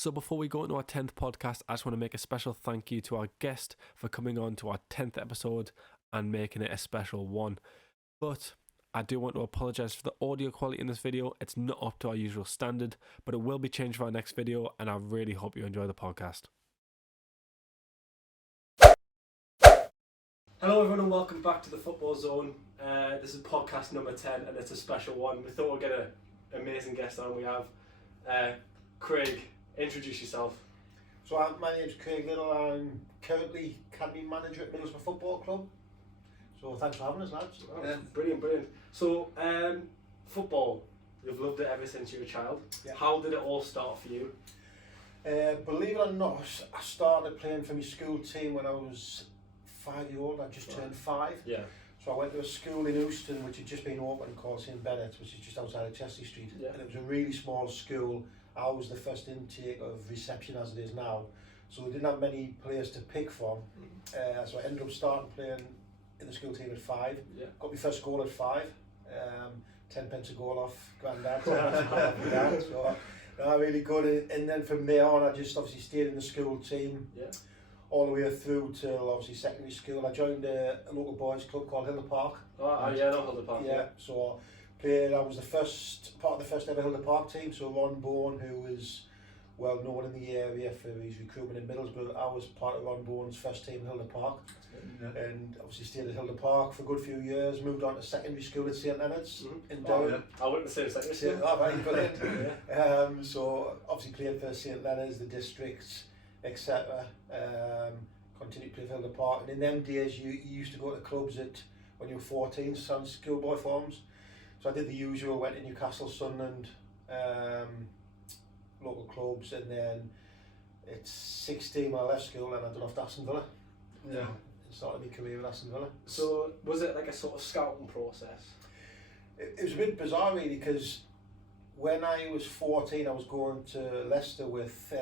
So before we go into our 10th podcast, I just want to make a special thank you to our guest for coming on to our 10th episode and making it a special one. But I do want to apologise for the audio quality in this video. It's not up to our usual standard, but it will be changed for our next video, and I really hope you enjoy the podcast. Hello everyone and welcome back to the Football Zone. This is podcast number 10 and it's a special one. We thought we'd get an amazing guest on. We have Craig. Introduce yourself. So my name's Craig Liddle. I'm currently academy manager at Middlesbrough Football Club. So thanks for having us, lads. Oh, yeah. Brilliant. So football, you've loved it ever since you were a child. Yeah. How did it all start for you? Believe it or not, I started playing for my school team when I was 5 years old. I just turned 5. Yeah. So I went to a school in Houston which had just been opened called St Bennet, which is just outside of Chelsea Street. Yeah. And it was a really small school. I was the first intake of reception as it is now, so we didn't have many players to pick from. So I ended up starting playing in the school team at 5. Yeah. Got my first goal at 5. 10 pence a goal off granddad. So really good. And then from there on, I just obviously stayed in the school team. Yeah. All the way through till obviously secondary school. I joined a local boys club called Liddle Park. Oh yeah, not Liddle Park. Yeah. So I was part of the first ever Liddle Park team. So Ron Bourne, who was well known in the area for his recruitment in Middlesbrough, I was part of Ron Bourne's first team in Liddle Park. Yeah. And obviously stayed at Liddle Park for a good few years. Moved on to secondary school at St Leonard's in Durham. I went to secondary school. Oh, right, brilliant. So obviously played for St Leonard's, the districts, etc. Continued to play for Liddle Park. And in them days, you used to go to clubs when you were 14, on schoolboy forms. So I did the usual, went to Newcastle, Sunderland, local clubs, and then at 16 when I left school and I done off to Aston Villa. Yeah. And started my career with Aston Villa. So was it like a sort of scouting process? It was a bit bizarre really, because when I was 14 I was going to Leicester with,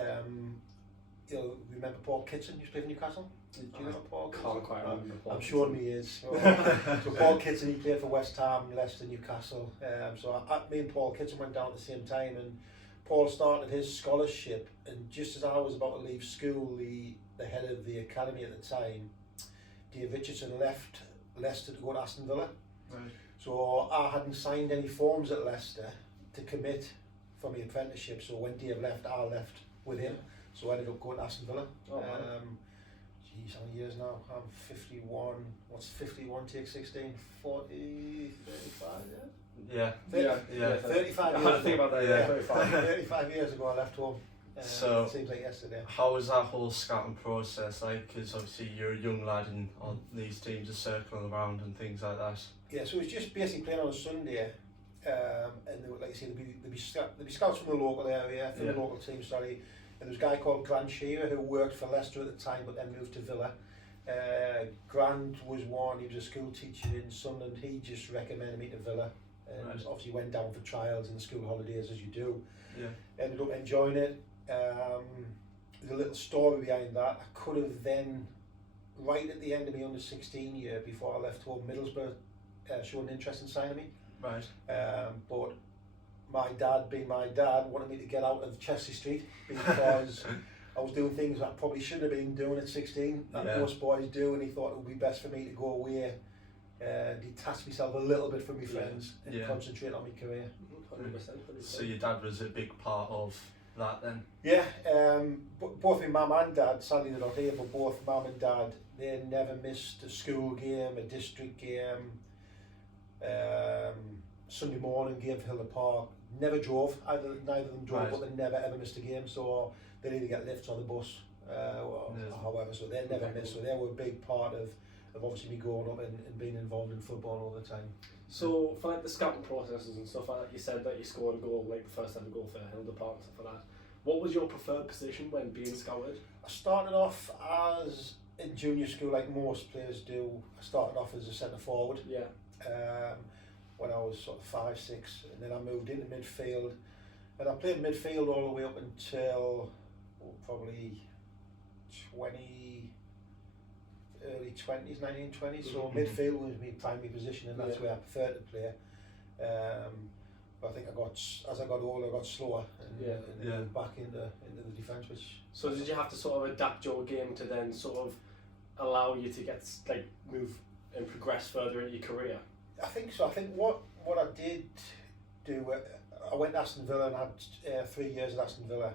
remember Paul Kitson used to play for Newcastle? Do you know Paul? Can't quite remember Paul. I'm sure he is. So Paul Kitson, he played for West Ham, Leicester, Newcastle. So me and Paul Kitson went down at the same time, and Paul started his scholarship, and just as I was about to leave school, the head of the academy at the time, Dave Richardson, left Leicester to go to Aston Villa. Right. So I hadn't signed any forms at Leicester to commit for my apprenticeship, so when Dave left, I left with him. So I ended up going to Aston Villa. Oh, geez, how many years now? I'm 51. What's 51 take 16? 40, 35, yeah? Yeah. 35 years ago. Think about that, yeah. 35 years ago I left home. So it seems like yesterday. How was that whole scouting process like? Because obviously you're a young lad and on these teams are circling around and things like that. Yeah, so it was just basically playing on a Sunday. And they would, like you say, there'd be scouts from the local area, from the local team, sorry. And there was a guy called Grant Shearer who worked for Leicester at the time but then moved to Villa. Grant was one, he was a school teacher in Sunderland, he just recommended me to Villa. And obviously went down for trials in the school holidays as you do. Yeah. Ended up enjoying it. There's a little story behind that. I could have then, right at the end of my under 16 year before I left home, Middlesbrough showed an interest in signing me. Right. But my dad, being my dad, wanted me to get out of Chelsea Street because I was doing things that I probably shouldn't have been doing at 16 that most boys do, and he thought it would be best for me to go away, detach myself a little bit from my friends and concentrate on my career. 100%. So your dad was a big part of that then? Yeah, both my mum and dad, sadly they're not here, but both mum and dad, they never missed a school game, a district game, Sunday morning game for Liddle Park. Never drove, neither of them drove, but they never ever missed a game, so they either get lifts on the bus or however, so they never missed, so they were a big part of obviously me growing up and being involved in football all the time. So for like the scouting processes and stuff like that, you said that you scored a goal, like the first ever goal for Liddle Park and stuff like that. What was your preferred position when being scouted? I started off as in junior school, like most players do. I started off as a centre forward. Yeah. When I was sort of 5, 6, and then I moved into midfield, and I played midfield all the way up until probably early 20s, 1920s. So midfield was my primary position, and that's where I preferred to play. But I think as I got older, I got slower and moved back into the defence, which... So did you have to sort of adapt your game to then sort of allow you to get move and progress further in your career? I think so. I think what I did do, I went to Aston Villa and had 3 years at Aston Villa.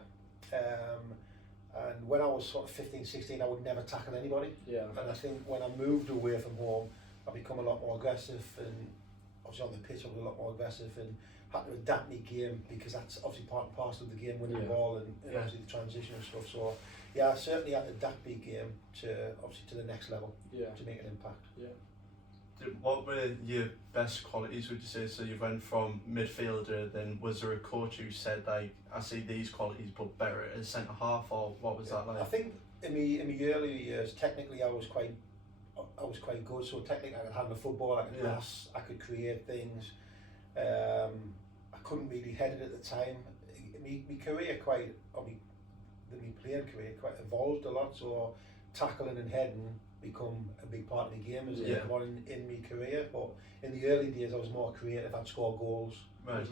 And when I was sort of 15, 16, I would never tackle anybody. Yeah. And I think when I moved away from home, I become a lot more aggressive, and obviously on the pitch I was a lot more aggressive, and had to adapt my game, because that's obviously part and parcel of the game, winning the ball and obviously the transition and stuff. So yeah, I certainly had to adapt my game to obviously to the next level to make an impact. Yeah. What were your best qualities, would you say? So you went from midfielder, then was there a coach who said, like, I see these qualities but better as centre half, or what was that like? I think in my earlier years, technically I was quite good. So technically I could handle the football, I could pass, I could create things. I couldn't really head it at the time. My career my playing career quite evolved a lot. So tackling and heading become a big part of the game as it went on in my career. But in the early days I was more creative, I'd score goals. Right.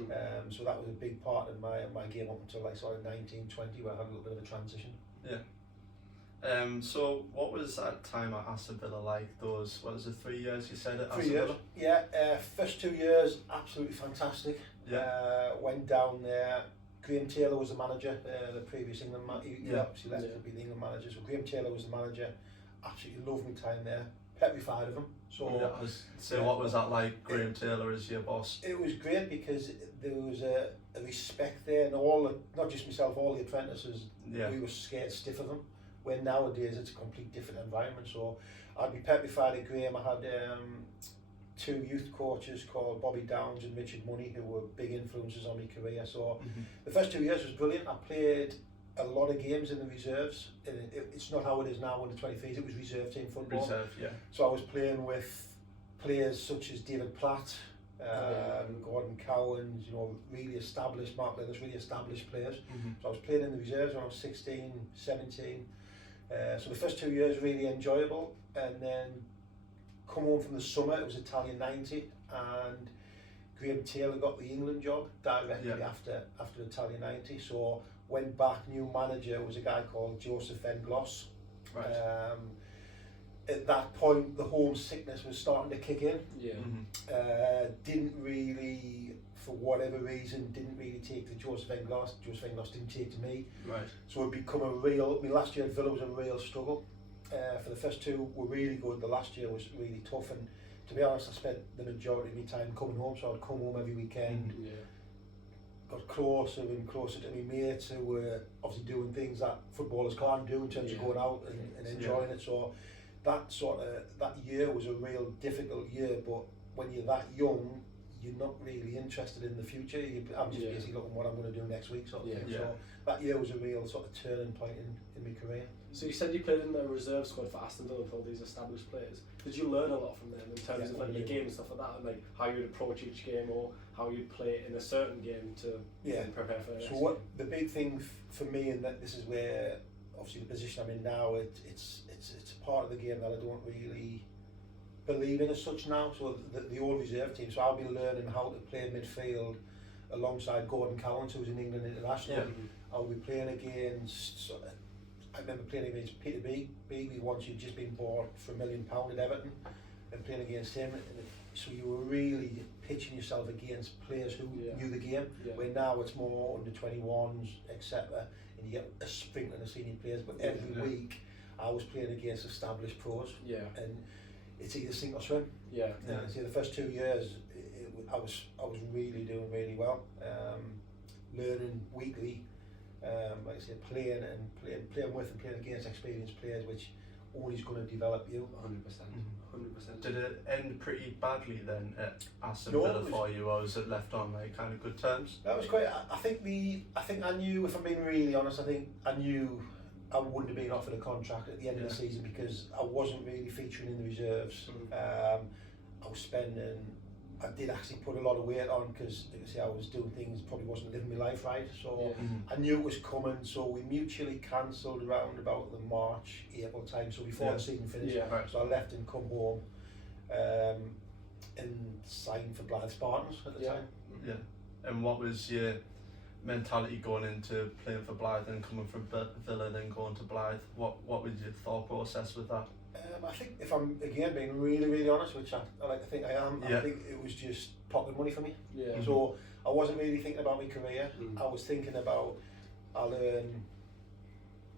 So that was a big part of my game up until like sort of 19, 20, where I had a little bit of a transition. Yeah. So what was that time at Aston Villa like? Those, what was it, 3 years you said at 3 Aston years. Villa? Yeah, first 2 years absolutely fantastic. Yeah. Went down there. Graham Taylor was the manager, the previous England manager. He obviously left to be the England manager. So Graham Taylor was the manager. Absolutely loved my time there. Petrified of him. So what was that like, Graham Taylor as your boss? It was great because there was a respect there, and not just myself, all the apprentices, we were scared stiff of him. Where nowadays it's a complete different environment. So I'd be petrified of Graham. I had 2 youth coaches called Bobby Downs and Richard Money, who were big influences on my career. So the first 2 years was brilliant. I played a lot of games in the reserves. It's not how it is now under 23s. It was reserve team football. So I was playing with players such as David Platt, Gordon Cowans, really established, Mark Liddle, really established players. So I was playing in the reserves when I was 16, 17. So the first 2 years really enjoyable, and then come home from the summer, it was Italian 90, and Graham Taylor got the England job directly after Italian 90. So went back, new manager was a guy called Joseph Venglos. Right. At that point, the homesickness was starting to kick in. Didn't really, for whatever reason, take to Joseph Venglos. Joseph Venglos didn't take to me. Right. So it become my last year at Villa was a real struggle. For the first 2 were really good. The last year was really tough, and to be honest, I spent the majority of my time coming home. So I'd come home every weekend. Got closer and closer to my mates, who were obviously doing things that footballers can't do in terms of going out and enjoying it. So that year was a real difficult year. But when you're that young, you're not really interested in the future. I'm just basically looking what I'm going to do next week, sort of thing. So that year was a real sort of turning point in my career. So you said you played in the reserve squad for Aston Villa with all these established players. Did you learn a lot from them in terms of like your game and stuff like that, and like how you'd approach each game, or how you'd play in a certain game to prepare for the next game? The big thing for me, and that this is where obviously the position I'm in now, it's a part of the game that I don't really believe in as such now. So the old reserve team, so I'll be learning how to play midfield alongside Gordon Cowans, who was in England international. I'll be playing against, I remember playing against Peter Beagley once. He'd just been bought for £1 million at Everton, and playing against him. So you were really pitching yourself against players who knew the game, where now it's more under 21s, etc. And you get a sprinkling of senior players, but every week I was playing against established pros. And it's either sink or swim. So the first 2 years, I was really doing really well, learning weekly, like I said, playing with and playing against experienced players, which only is going to develop you. 100%. Did it end pretty badly then at Aston Villa for you, or was it left on like kind of good terms? That was quite. I think I knew, if I'm being really honest, I knew I wouldn't have been offered a contract at the end of the season, because I wasn't really featuring in the reserves. I was I did actually put a lot of weight on, because I was doing things, probably wasn't living my life right. So I knew it was coming. So we mutually cancelled around about the March, April time. So before the season finished. So I left and come home, and signed for Blythe Spartans at the time. And what was your mentality going into playing for Blythe and coming from Villa, then going to Blythe? What was your thought process with that? I think if I'm again being really honest, which I like to think I am, I think it was just pocket money for me. Yeah. So I wasn't really thinking about my career. I was thinking about I'll earn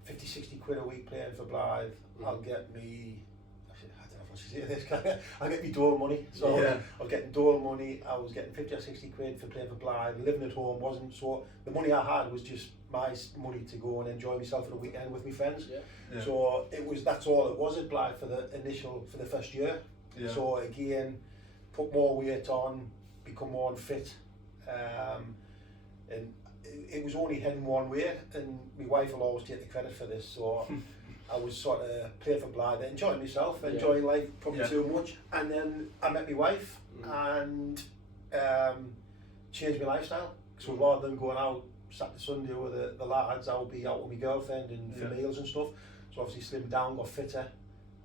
50-60 quid a week playing for Blythe. I'll get me, I don't know if I should say this, I'll get me dole money. So I was getting dole money, I was getting 50 or 60 quid for playing for Blythe, living at home wasn't, so the money I had was just my money to go and enjoy myself for the weekend with my friends. So that's all it was at Blythe for the first year. So again, put more weight on, become more unfit, and it was only heading one way, and my wife will always take the credit for this. So I was sort of playing for Blythe, enjoying myself, enjoying life probably too much, and then I met my wife and changed my lifestyle. So rather than going out Saturday Sunday with the lads, I would be out with my girlfriend and for meals and stuff. So obviously slimmed down, got fitter.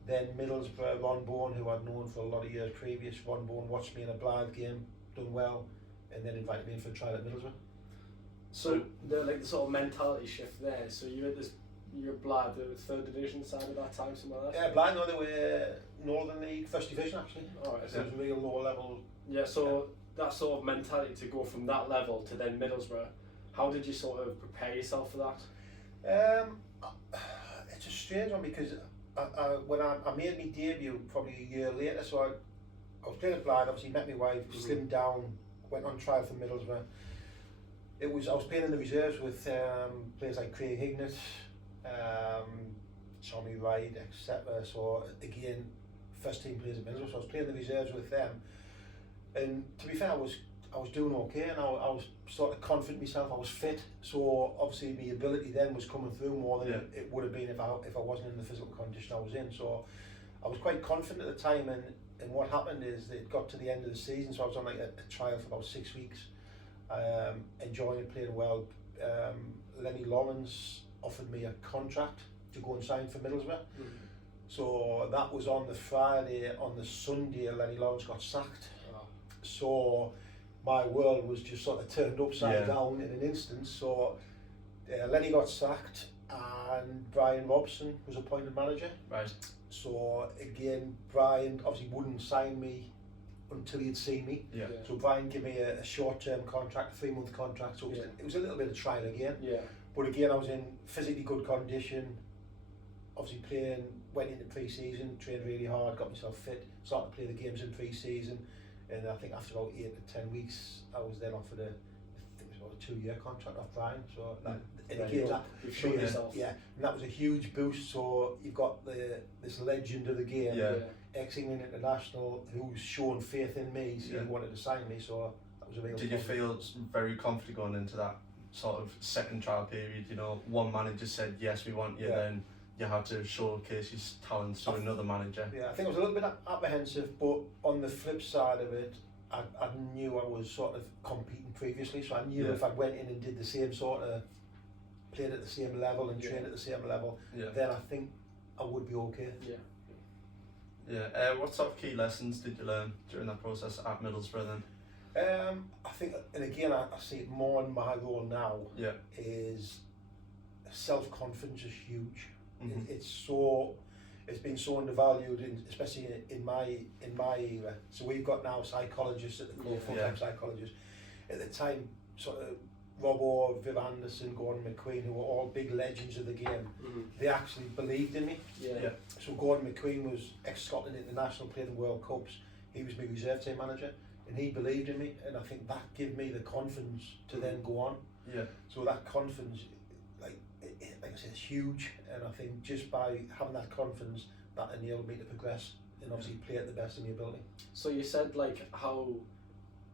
Then Middlesbrough, Ron Bourne, who I'd known for a lot of years previous, Ron Bourne watched me in a Blythe game, done well, and then invited me in for a trial at Middlesbrough. So the sort of mentality shift there. So you're Blythe, the 3rd division side at that time, something like that? Yeah, Blythe, no, they were Northern League, 1st division actually. Alright, so it was a real low level. Yeah, so that sort of mentality to go from that level to then Middlesbrough, how did you sort of prepare yourself for that? It's a strange one because when I made my debut probably a year later, so I was playing at Blythe, obviously met my wife, slimmed down, went on trial for Middlesbrough. I was playing in the reserves with players like Craig Hignett, Tommy Wright, etc. So again, first team players at Middlesbrough, so I was playing the reserves with them. And to be fair, I was doing okay, and I was sort of confident myself. I was fit, so obviously my ability then was coming through more than it would have been if I wasn't in the physical condition I was in. So I was quite confident at the time, and what happened is it got to the end of the season, so I was on like a trial for about 6 weeks, enjoying it, playing well. Lenny Lawrence offered me a contract to go and sign for Middlesbrough. So that was on the Friday. On the Sunday, Lenny Lawrence got sacked. So my world was just sort of turned upside down in an instant. So Lenny got sacked and Brian Robson was appointed manager. Right. So again, Brian obviously wouldn't sign me until he'd seen me. So Brian gave me a short-term contract, 3-month contract. So it was a little bit of trial again. But again, I was in physically good condition. Obviously playing, went into pre-season, trained really hard, got myself fit, started to play the games in pre-season. And I think after about 8 to 10 weeks, I was then offered I think it was about a 2-year contract off Brian. So that, and again, you've shown yourself. And that was a huge boost. So you've got this legend of the game, ex-England international, who's shown faith in me, so he wanted to sign me. So that was a real. Did you feel very confident going into that sort of second trial period? You know, one manager said yes, we want you, then you had to showcase your talents to another manager. I think I was a little bit apprehensive, but on the flip side of it, I knew I was sort of competing previously, so I knew if I went in and did the same sort of, played at the same level and trained at the same level, then I think I would be okay. What sort of key lessons did you learn during that process at Middlesbrough then? I think, and again, I see it more in my role now, is self-confidence is huge. It's been so undervalued, especially in my era. So we've got now psychologists at the club, full-time psychologists. At the time, sort of Robbo, Viv Anderson, Gordon McQueen, who were all big legends of the game, they actually believed in me. So Gordon McQueen was ex-Scotland international, played in World Cups. He was my reserve team manager, and he believed in me, and I think that gave me the confidence to then go on. So that confidence, like I said, it's huge, and I think just by having that confidence, that enabled me to progress and obviously play at the best of my ability. So you said like how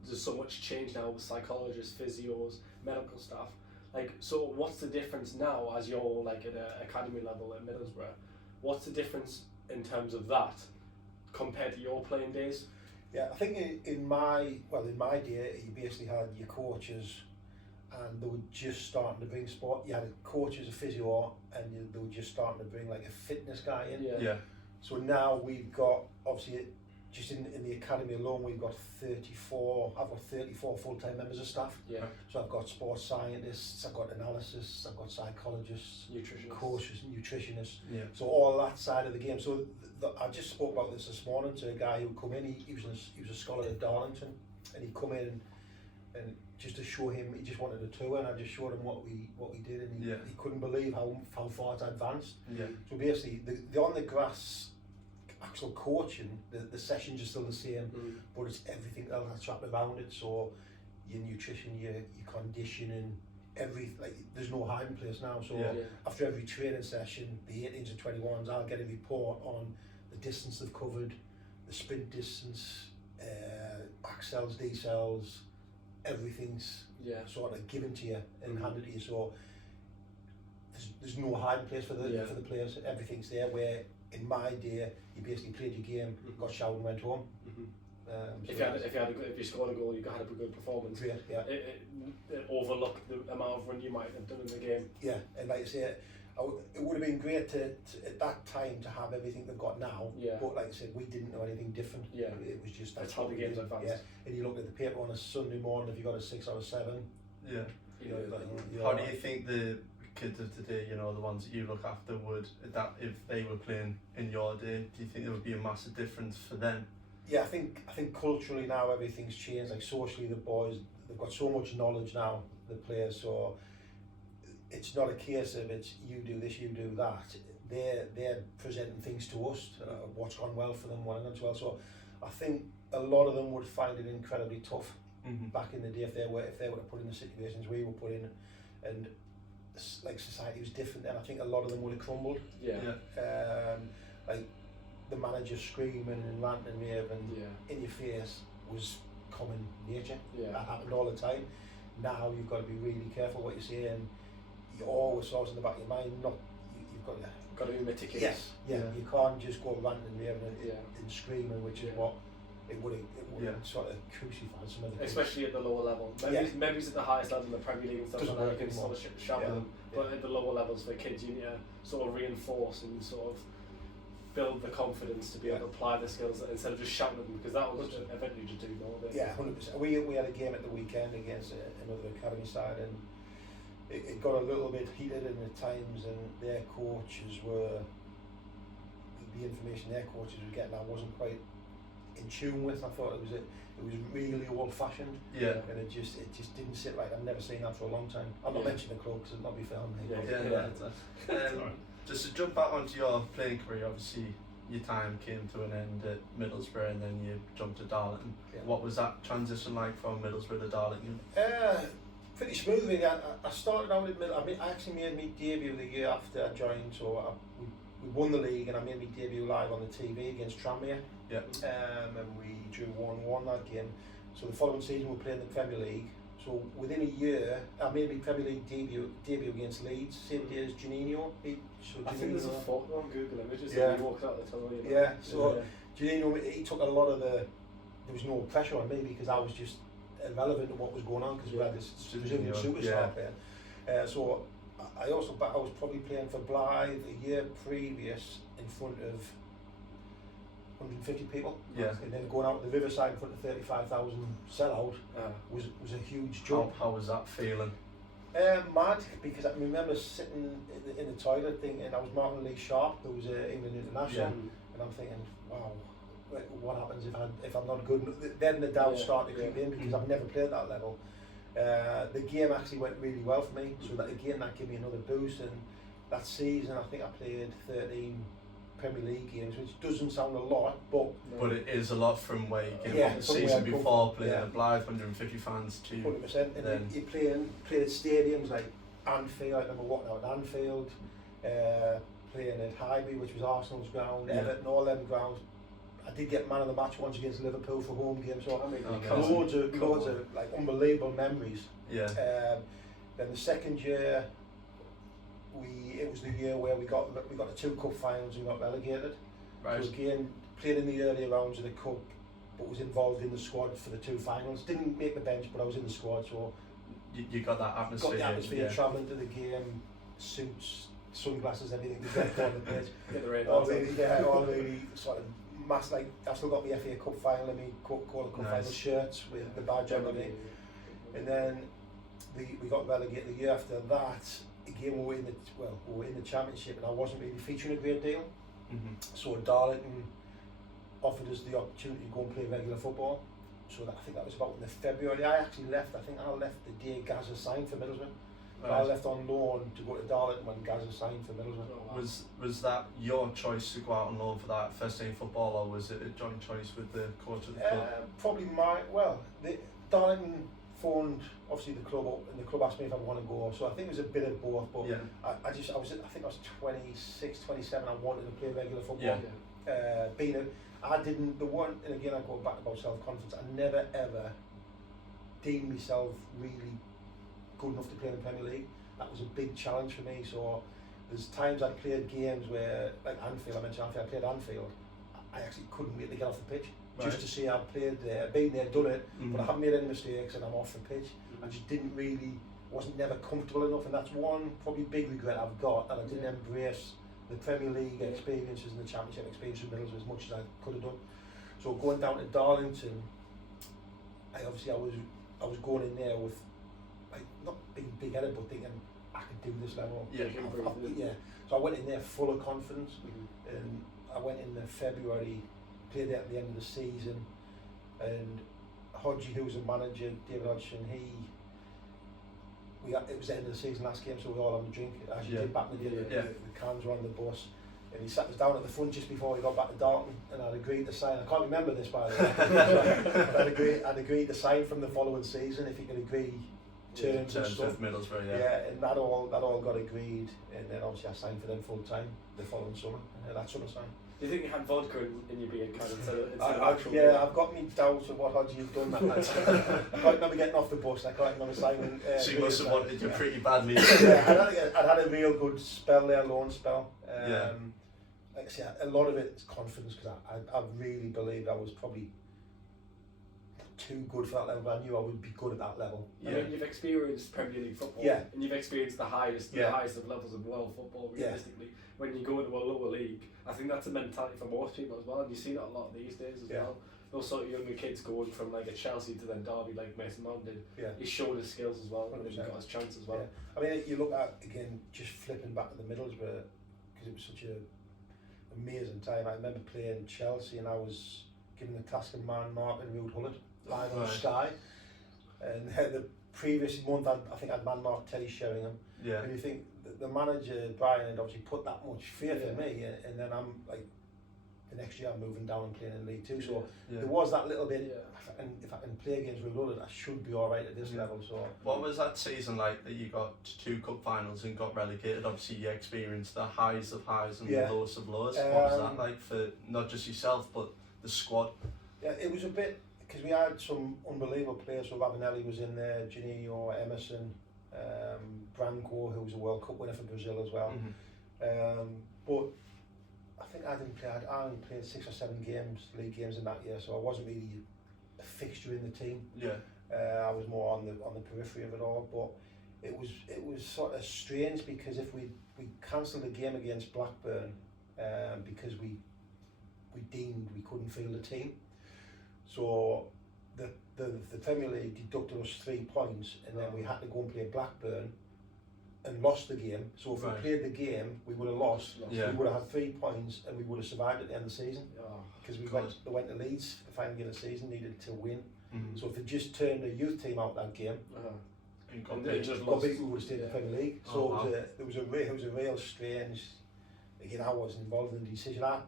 there's so much change now with psychologists, physios, medical staff. Like, so what's the difference now as you're like at an academy level at Middlesbrough? What's the difference in terms of that compared to your playing days? I think in my day, you basically had your coaches, and they were just starting to bring sport. You had a coach as a physio, and they were just starting to bring like a fitness guy in. Yeah. So now we've got obviously just in the academy alone, we've got 34. I've got 34 full-time members of staff. Yeah. So I've got sports scientists, I've got analysts, I've got psychologists, Nutritionists. coaches, nutritionists. Yeah. So all that side of the game. So I just spoke about this morning to a guy who come in. He was a scholar at Darlington, and he come in and just to show him, he just wanted a tour, and I just showed him what we did, and he couldn't believe how far it's advanced. Yeah. So basically, the on the grass actual coaching, the sessions are still the same, but it's everything else that's wrapped around it. So your nutrition, your conditioning, there's no hiding place now. So after every training session, the 18s and 21s, I'll get a report on the distance they've covered, the sprint distance, accels, decels, everything's sort of given to you and handed to you. So there's no hiding place for the players. Everything's there. Where in my day, you basically played your game, got showered and went home. If you scored a goal, you had a good performance. Great, yeah. It overlooked the amount of run you might have done in the game. Yeah, and like I say, it would have been great to at that time to have everything they've got now. Yeah. But like I said, we didn't know anything different. Yeah. It was just that's how the game's advanced. Yeah. And you look at the paper on a Sunday morning, if you got a 6 or a 7. Yeah. How do you think the kids of today, the ones that you look after, would adapt if they were playing in your day? Do you think there would be a massive difference for them? Yeah, I think culturally now everything's changed. Like socially, the boys, they've got so much knowledge now, the players. So it's not a case of it's you do this, you do that. They're presenting things to us, what's gone well for them, what hasn't gone well. So I think a lot of them would find it incredibly tough back in the day if they were to put in the situations we were put in, and like society was different. And I think a lot of them would have crumbled. Like the manager screaming and ranting and raving in your face was common nature. That happened all the time. Now you've got to be really careful what you say, and you always thought in the back of your mind, you've got to be meticulous. You can't just go ranting and raving and screaming, which is what it would sort of crucify some of the kids. Especially at the lower level. Maybe at the highest level in the Premier League and stuff like that, you can sort of shout at them. But at the lower levels for kids, you need to sort of reinforce and sort of build the confidence to be able to apply the skills instead of just shouting at them, because that will eventually just do more. Yeah, 100%. We had a game at the weekend against another academy side, and it got a little bit heated in the times, and their coaches were, the information their coaches were getting, I wasn't quite in tune with. I thought it was really old fashioned, and it just didn't sit right. I've never seen that for a long time. I'm not mentioning the club because it'll not be filmed. Just to jump back onto your playing career, obviously your time came to an end at Middlesbrough and then you jumped to Darlington. What was that transition like from Middlesbrough to Darlington? Pretty smooth really. I started out at Middlesbrough. I actually made my debut the year after I joined, so we won the league and I made my debut live on the TV against Tranmere. And we drew 1-1 that game. So the following season we played in the Premier League. So within a year, I made my Premier League debut against Leeds, same day as Juninho. I think there's a photo on Google Images that he walked out the tunnel. Juninho, he took a lot of there was no pressure on me because I was just irrelevant to what was going on because we had this Brazilian superstar player. So I was probably playing for Blythe a year previous in front of 150 people, and then going out to the Riverside in front of 35,000 sellout was a huge jump. How was that feeling? Mad, because I remember sitting in the toilet thinking, I was Martin Lee Sharp, who was England international, and I'm thinking, wow, what happens if I'm not good? Then the doubts start to creep in because I've never played that level. The game actually went really well for me, so that gave me another boost, and that season I think I played 13 Premier League games, which doesn't sound a lot, but it is a lot from where you came from the season before, playing at Blythe, 150 fans to 100%. And then you play at stadiums like Anfield. I remember walking out at Anfield, playing at Highbury, which was Arsenal's ground, Everton, all them grounds. I did get man of the match once against Liverpool for home games, so loads of like unbelievable memories. Then the second year, it was the year where we got the 2 cup finals and got relegated. So again, played in the earlier rounds of the cup, but was involved in the squad for the 2 finals. Didn't make the bench, but I was in the squad, so you got that atmosphere. Got the atmosphere, travelling to the game, suits, sunglasses, everything to get on the pitch. Get the rain all really sort of like I still got my FA Cup final and my Coca-Cola Cup final shirts with the badge on it. And then we got relegated the year after that. Again, we were in the Championship, and I wasn't really featuring a great deal. So Darlington offered us the opportunity to go and play regular football. So I think that was about in the February. I actually left. I think I left the day Gaza signed for Middlesbrough. I left on loan to go to Darlington when Gaza signed for Middlesbrough. Was that your choice to go out on loan for that first team football, or was it a joint choice with the coach of the club? Probably Darlington phoned obviously the club up, and the club asked me if I want to go. So I think it was a bit of both. But yeah. I think I was 26, 27. I wanted to play regular football. Yeah. And again I go back about self-confidence. I never ever deemed myself really good enough to play in the Premier League. That was a big challenge for me. So there's times I played games where, like Anfield, I mentioned Anfield, I played Anfield. I actually couldn't wait to get off the pitch just to see I've played there, been there, done it, but I haven't made any mistakes and I'm off the pitch. I just wasn't never comfortable enough, and that's one probably big regret I've got, that I didn't embrace the Premier League experiences and the Championship experience in Middlesbrough as much as I could have done. So going down to Darlington, I was going in there with, like, not being big-headed, but thinking I could do this level. So I went in there full of confidence, and I went in February, played there at the end of the season, and Hodgie, who was a manager, David Hodgson, it was the end of the season last game, so we all had a drink, as you did back in the day. The cans were on the bus, and he sat us down at the front just before we got back to Darlington, and I'd agreed to sign. I can't remember this, by the way, but I'd agreed to sign from the following season if he could agree terms and stuff. Middlesbrough, and that all got agreed, and then obviously I signed for them full time the following summer. That summer signed. Do you think you had vodka in your beer can instead of actual beer? Yeah, I've got me doubts of what Hodgie had done that night. I can't remember getting off the bus. I can't remember signing. She must have wanted you pretty badly. I'd had a real good spell there, loan spell. Like I say, a lot of it's confidence, because I really believed I was probably too good for that level, but I knew I would be good at that level. I mean, you've experienced Premier League football, and you've experienced the highest of levels of world football, realistically. When you go into a lower league, I think that's a mentality for most people as well, and you see that a lot these days as well. Those sort of younger kids going from like a Chelsea to then Derby, like Mason Mount did. He's shown his skills as well, and he's got his chance as well. I mean, you look at, again, just flipping back to the Middlesbrough, because it was such an amazing time. I remember playing Chelsea, and I was given the task of man marking Ruud Guillet live on Sky, and the previous month I think I'd man marked Teddy Sheringham. And you think the manager Brian had obviously put that much faith in me, and then I'm like, the next year I'm moving down and playing in League Two. So there was that little bit. And if I can play against Ruud Guillet, I should be all right at this level. So what was that season like that you got to 2 cup finals and got relegated? Obviously you experienced the highs of highs and the lows of lows. What was that like for not just yourself but the squad? Yeah, it was a bit, because we had some unbelievable players. So Ravanelli was in there, Juninho, Emerson, Branco, who was a World Cup winner for Brazil as well. But I think I only played 6 or 7 league games in that year, so I wasn't really a fixture in the team. I was more on the periphery of it all. But it was sort of strange, because if we cancelled the game against Blackburn because we deemed we couldn't field the team, so the Premier League deducted us 3 points, and then we had to go and play Blackburn and lost the game. So if we played the game, we would have lost. We would have had 3 points, and we would have survived at the end of the season, because we went to Leeds the final game of the season, needed to win. So if they just turned the youth team out that game, and they just lost, we would have stayed in the Premier League. So it was a real strange. Again, I wasn't involved in the decision. I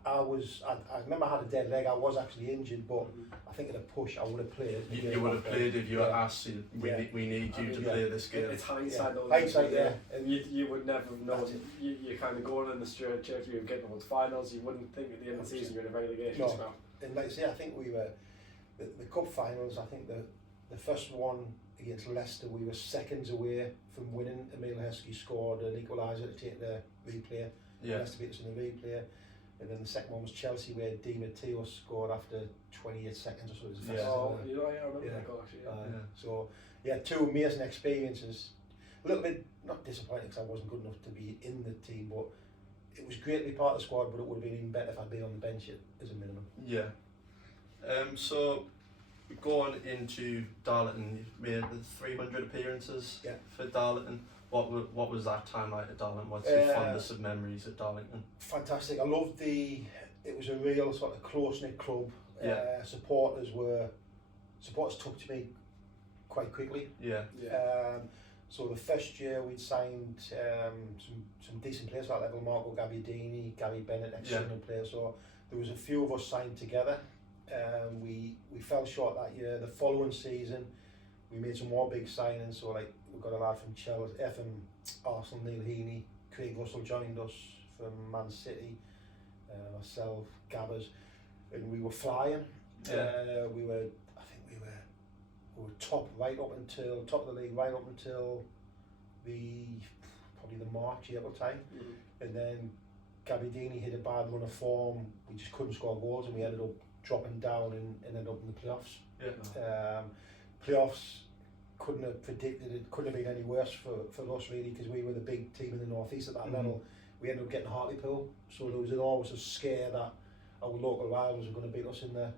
remember I had a dead leg. I was actually injured, but I think at a push I would have played. You would have played if you were asked, we need you to play this game. It's hindsight though. Hindsight, And you would never know. You're kind of going in the straight church, you're getting towards finals, you wouldn't think at the end of the season you're in a relegation spell. And like I say, I think we were, the cup finals, I think the first one against Leicester, we were seconds away from winning. Emil Heskey scored an equaliser to take the replay. Leicester beat us in the replay. And then the second one was Chelsea, where Di Matteo scored after 28 seconds or so. It was I remember that goal actually. So, 2 amazing experiences. A little bit, not disappointing because I wasn't good enough to be in the team, but it was great to be part of the squad, but it would have been even better if I'd been on the bench as a minimum. Yeah. So going into Darlington, you made the 300 appearances for Darlington. What was that time like at Darlington? What's your fondest of memories at Darlington? Fantastic. I loved it was a real sort of close-knit club. Supporters took to me quite quickly. So the first year we'd signed some decent players at that level, Marco Gabbiadini, Gary Bennett, ex-Sunderland players. So there was a few of us signed together. We fell short that year. The following season we made some more big signings. So like we got a lad from Chelsea, from Arsenal, Neil Heaney, Craig Russell joined us from Man City, myself, Gabbers, and we were flying. We were top of the league right up until probably the March, April time. And then Gabbiadini hit a bad run of form. We just couldn't score goals, and we ended up dropping down and ended up in the playoffs. Playoffs couldn't have predicted it. Couldn't have been any worse for us really, because we were the big team in the northeast at that level. We ended up getting Hartlepool, so there was always a scare that our local rivals were going to beat us in the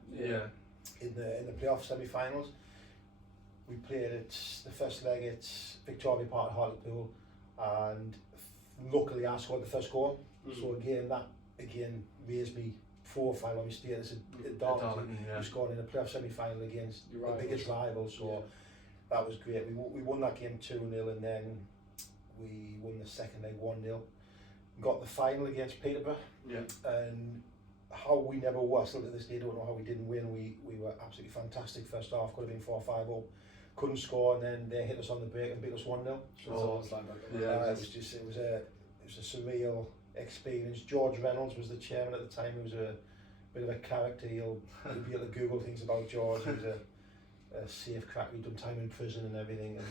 playoff semi-finals. We played the first leg at Victoria Park at Hartlepool, and luckily I scored the first goal. So that raised me profile on my status at Darlington. We scored in a playoff semi-final against the biggest rival, so that was great. We won that game 2-0, and then we won the second leg 1-0. Got the final against Peterborough, and how we never were, still to this day don't know how we didn't win. We were absolutely fantastic first half, could have been 4-5 up, couldn't score, and then they hit us on the break and beat us 1-0. So it was a surreal experience. George Reynolds was the chairman at the time. He was a bit of a character. You'll be able to Google things about George. He was a safe crack. He'd done time in prison and everything, and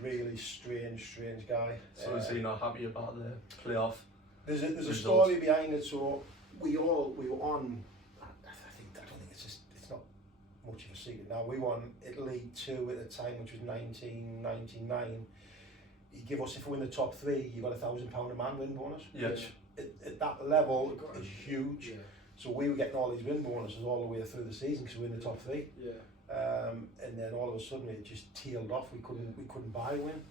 really strange guy. So is he not happy about the playoff? There's a story behind it. So we were on. I don't think it's not much of a secret now. We won at League 2 at the time, which was 1999. You give us, if we win the top 3, you got £1,000 a man win bonus. Which at that level is huge. So we were getting all these win bonuses all the way through the season because we were in the top 3. And then all of a sudden it just tailed off. We couldn't buy a win.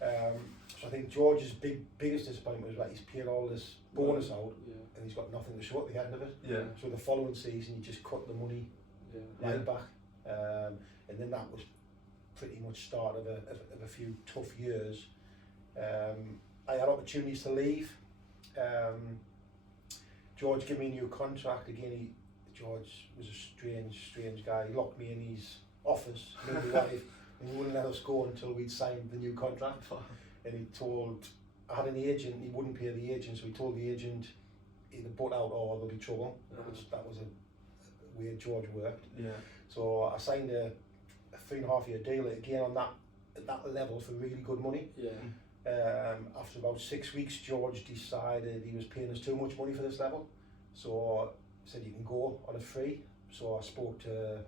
So I think George's biggest disappointment was that he's paid all this bonus out and he's got nothing to show at the end of it. So the following season he just cut the money right back. And then that was pretty much start of a few tough years. I had opportunities to leave. George gave me a new contract again. George was a strange guy. He locked me in his office, me and my wife, and he wouldn't let us go until we'd signed the new contract. And he told, I had an agent, he wouldn't pay the agent, so he told the agent either butt out or there'll be trouble. That was a way George worked. So I signed a 3.5 year deal again at that level for really good money. After about 6 weeks, George decided he was paying us too much money for this level, so said you can go on a free. So I spoke to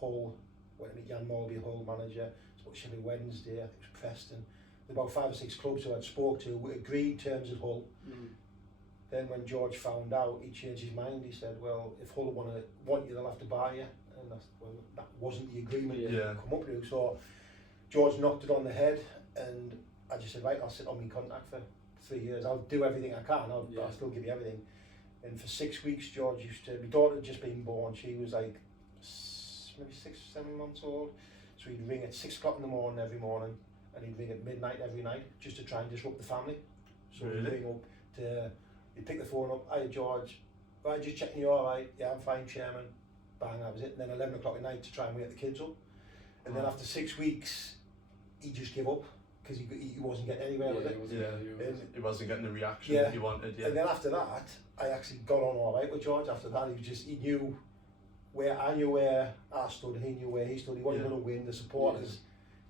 Hull, went to meet Jan Molby, Hull manager, spoke to Sheffield Wednesday, I think it was Preston. There were about 5 or 6 clubs who I'd spoke to, we agreed terms at Hull. Then when George found out, he changed his mind. He said, well, if Hull want you, they'll have to buy you. And that wasn't the agreement come up with. So George knocked it on the head, and I just said, right, I'll sit on my contract for 3 years. I'll do everything I can. I'll still give you everything. And for 6 weeks, George my daughter had just been born. She was like maybe 6-7 months old. So he'd ring at 6 o'clock in the morning every morning, and he'd ring at midnight every night just to try and disrupt the family. So he'd ring up he'd pick the phone up, hi George, right, just checking you all right, yeah, I'm fine, chairman. Bang, that was it. And then 11 o'clock at night to try and wake the kids up. And then after 6 weeks, he just gave up because he wasn't getting anywhere with it. He wasn't getting the reaction he wanted. And then after that, I actually got on all right with George. After that, he knew where I stood, and he knew where he stood. He wasn't going to win. The supporters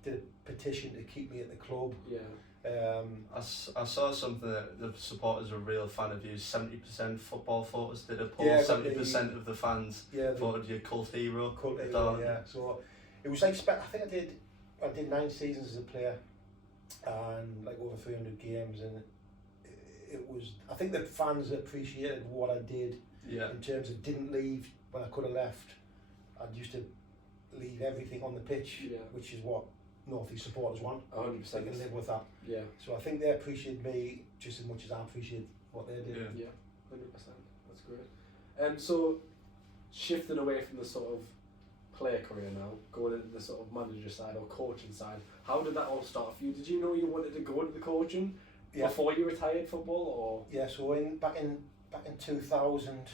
did a petition to keep me at the club. I saw something that the supporters were a real fan of you. 70% football photos did a poll. 70% of the fans voted you cult hero. So it was like I think I did 9 seasons as a player and like over 300 games, and it I think the fans appreciated what I did in terms of didn't leave when I could have left. I used to leave everything on the pitch, which is what North East supporters want. 100%. They can live with that. Yeah. So I think they appreciate me just as much as I appreciate what they did. Yeah, 100%. That's great. So shifting away from the sort of player career now, going into the sort of manager side or coaching side, how did that all start for you? Did you know you wanted to go into the coaching before you retired football, or? Yeah, so back in 2000,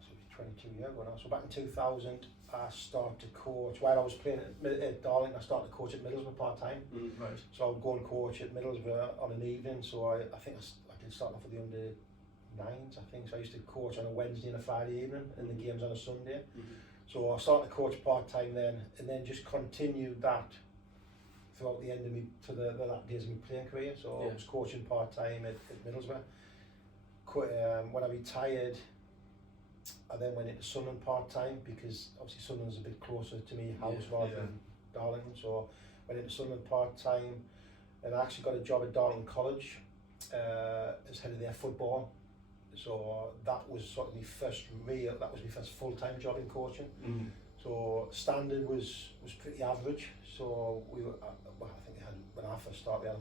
so 22 years ago now. So back in 2000, I started to coach while I was playing at Darlington. I started to coach at Middlesbrough part time. Right. So I would go and coach at Middlesbrough on an evening. So I think I did start off with the under 9s. I think so. I used to coach on a Wednesday and a Friday evening, and the games on a Sunday. So I started to coach part time then, and then just continued that throughout the end of me to the last days of my playing career. So I was coaching part time at Middlesbrough. When I retired, I then went into Sunderland part time because obviously Sunderland's a bit closer to me house rather than Darlington. So I went into Sunderland part time, and I actually got a job at Darlington College as head of their football. So that was sort of my first full time job in coaching. So standard was pretty average. So we were, I think when I first started, we had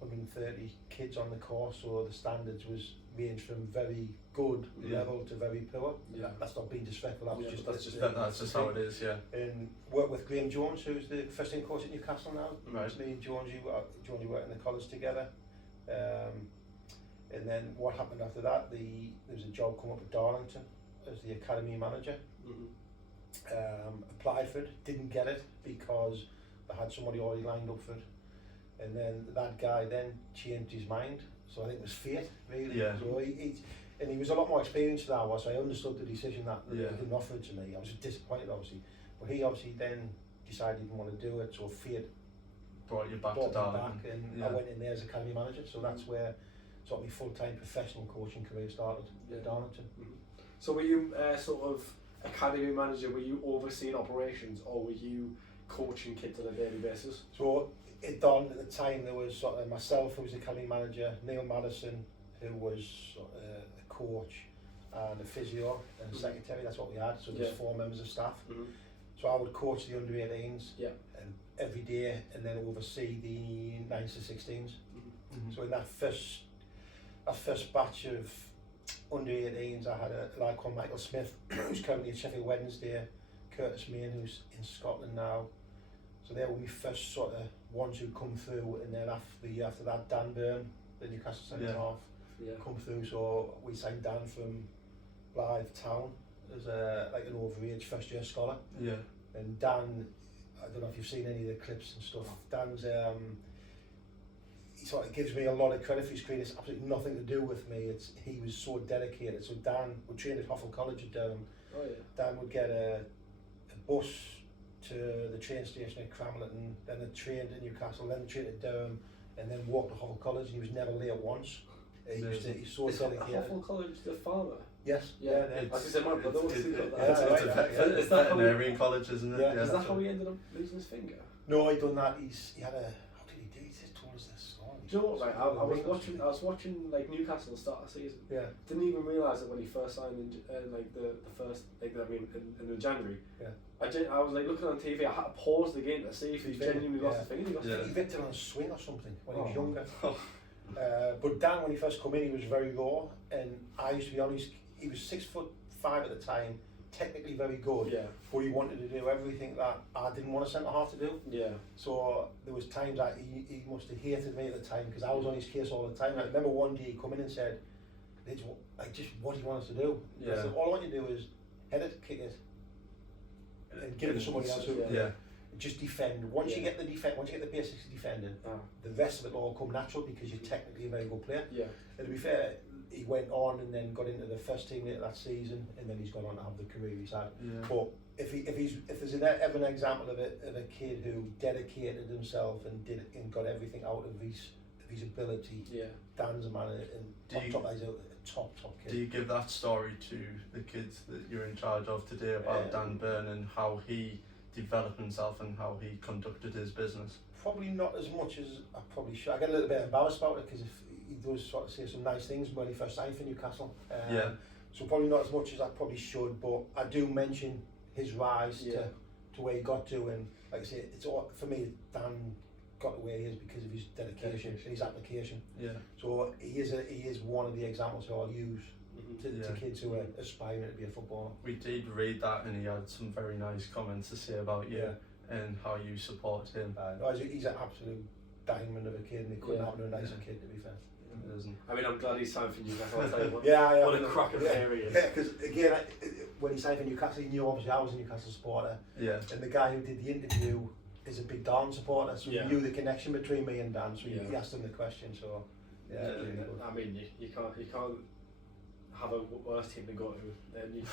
130 kids on the course. So the standards ranged from very good level to very poor. That's not being disrespectful. That's just how it is. Yeah. And worked with Graham Jones, who's the first team coach at Newcastle now. Right. Me and Jonesy worked in the college together. And then what happened after that? There was a job come up at Darlington as the academy manager. Applied for it, didn't get it because they had somebody already lined up for it. And then that guy then changed his mind. So I think it was fate, really. Yeah. So he was a lot more experienced than I was. So I understood the decision that they didn't offer it to me. I was disappointed, obviously. But he obviously then decided he didn't want to do it. So fate brought you back to Darlington. And I went in there as academy manager. So that's where sort of my full-time professional coaching career started at Darlington. So were you sort of academy manager, were you overseeing operations, or were you coaching kids on a daily basis? So at Darlington at the time, there was sort of myself, who was the academy manager, Neil Madison, who was a coach, and a physio and a secretary. That's what we had. So there's 4 members of staff. So I would coach the under-18s every day, and then oversee the 9s to 16s. So in that first batch of under-18s, I had a lad called Michael Smith, who's currently at Sheffield Wednesday, Curtis Main, who's in Scotland now. So they were my first sort of ones who come through, and then after that, Dan Byrne, the Newcastle centre half, come through. So we signed Dan from Blythe Town as like an overage first year scholar. And Dan, I don't know if you've seen any of the clips and stuff. Dan's he sort of gives me a lot of credit for his career. It's absolutely nothing to do with me. He was so dedicated. So Dan would train at Hoffel College at Durham. Dan would get a bus to the train station at Cramlington, then the train to Newcastle, then the train to Durham, and then walk to Hoffel College. And he was never late once. He's so dedicated. Hoffel College, the farmer? Yes. I was my brother was It's a veterinarian college, isn't it? Is that how he ended up losing his finger? No, he done that. He had a. How did he do? He just told us this story. Do you know what? Right, I was watching like Newcastle start the season. Didn't even realise that when he first signed in in January. I was like looking on TV. I had to pause the game to see if he genuinely lost his finger. He hit it on a swing or something when he was younger. But Dan, when he first came in, he was very raw, and I used to be honest. He was 6'5" at the time, technically very good, but he wanted to do everything that I didn't want a centre half to do. So there was times that he must have hated me at the time because I was on his case all the time. I remember one day he come in and said, just what do you want us to do? I said, all I want you to do is head it, kick it, and give it to somebody else. Just defend. Once you get the basics of defending, the rest of it will all come natural because you're technically a very good player. And to be fair, he went on and then got into the first team later that season, and then he's gone on to have the career he's had. But if there's ever an example of a kid who dedicated himself and got everything out of his ability, Dan's a man, and top kid. Do you give that story to the kids that you're in charge of today about Dan Byrne and how he developed himself and how he conducted his business? Probably not as much as I probably should. I get a little bit embarrassed about it because he does sort of say some nice things when he first signed for Newcastle. Yeah. So probably not as much as I probably should, but I do mention his rise to where he got to, and like I say, it's all, for me, Dan got to where he is because of his dedication and his application. Yeah. So he is one of the examples who I'll use to kids who are aspiring to be a footballer. We did read that, and he had some very nice comments to say about you and how you support him. No, he's an absolute diamond of a kid, and he couldn't happen to a nicer kid, to be fair. I mean, I'm glad he signed for Newcastle. I'll tell you what, what a cracker player he is. Yeah, because again, when he signed for Newcastle, he knew obviously I was a Newcastle supporter. Yeah. And the guy who did the interview is a big Dan supporter, so he knew the connection between me and Dan. So he asked him the question. So I mean, you can't have a worse team to go to than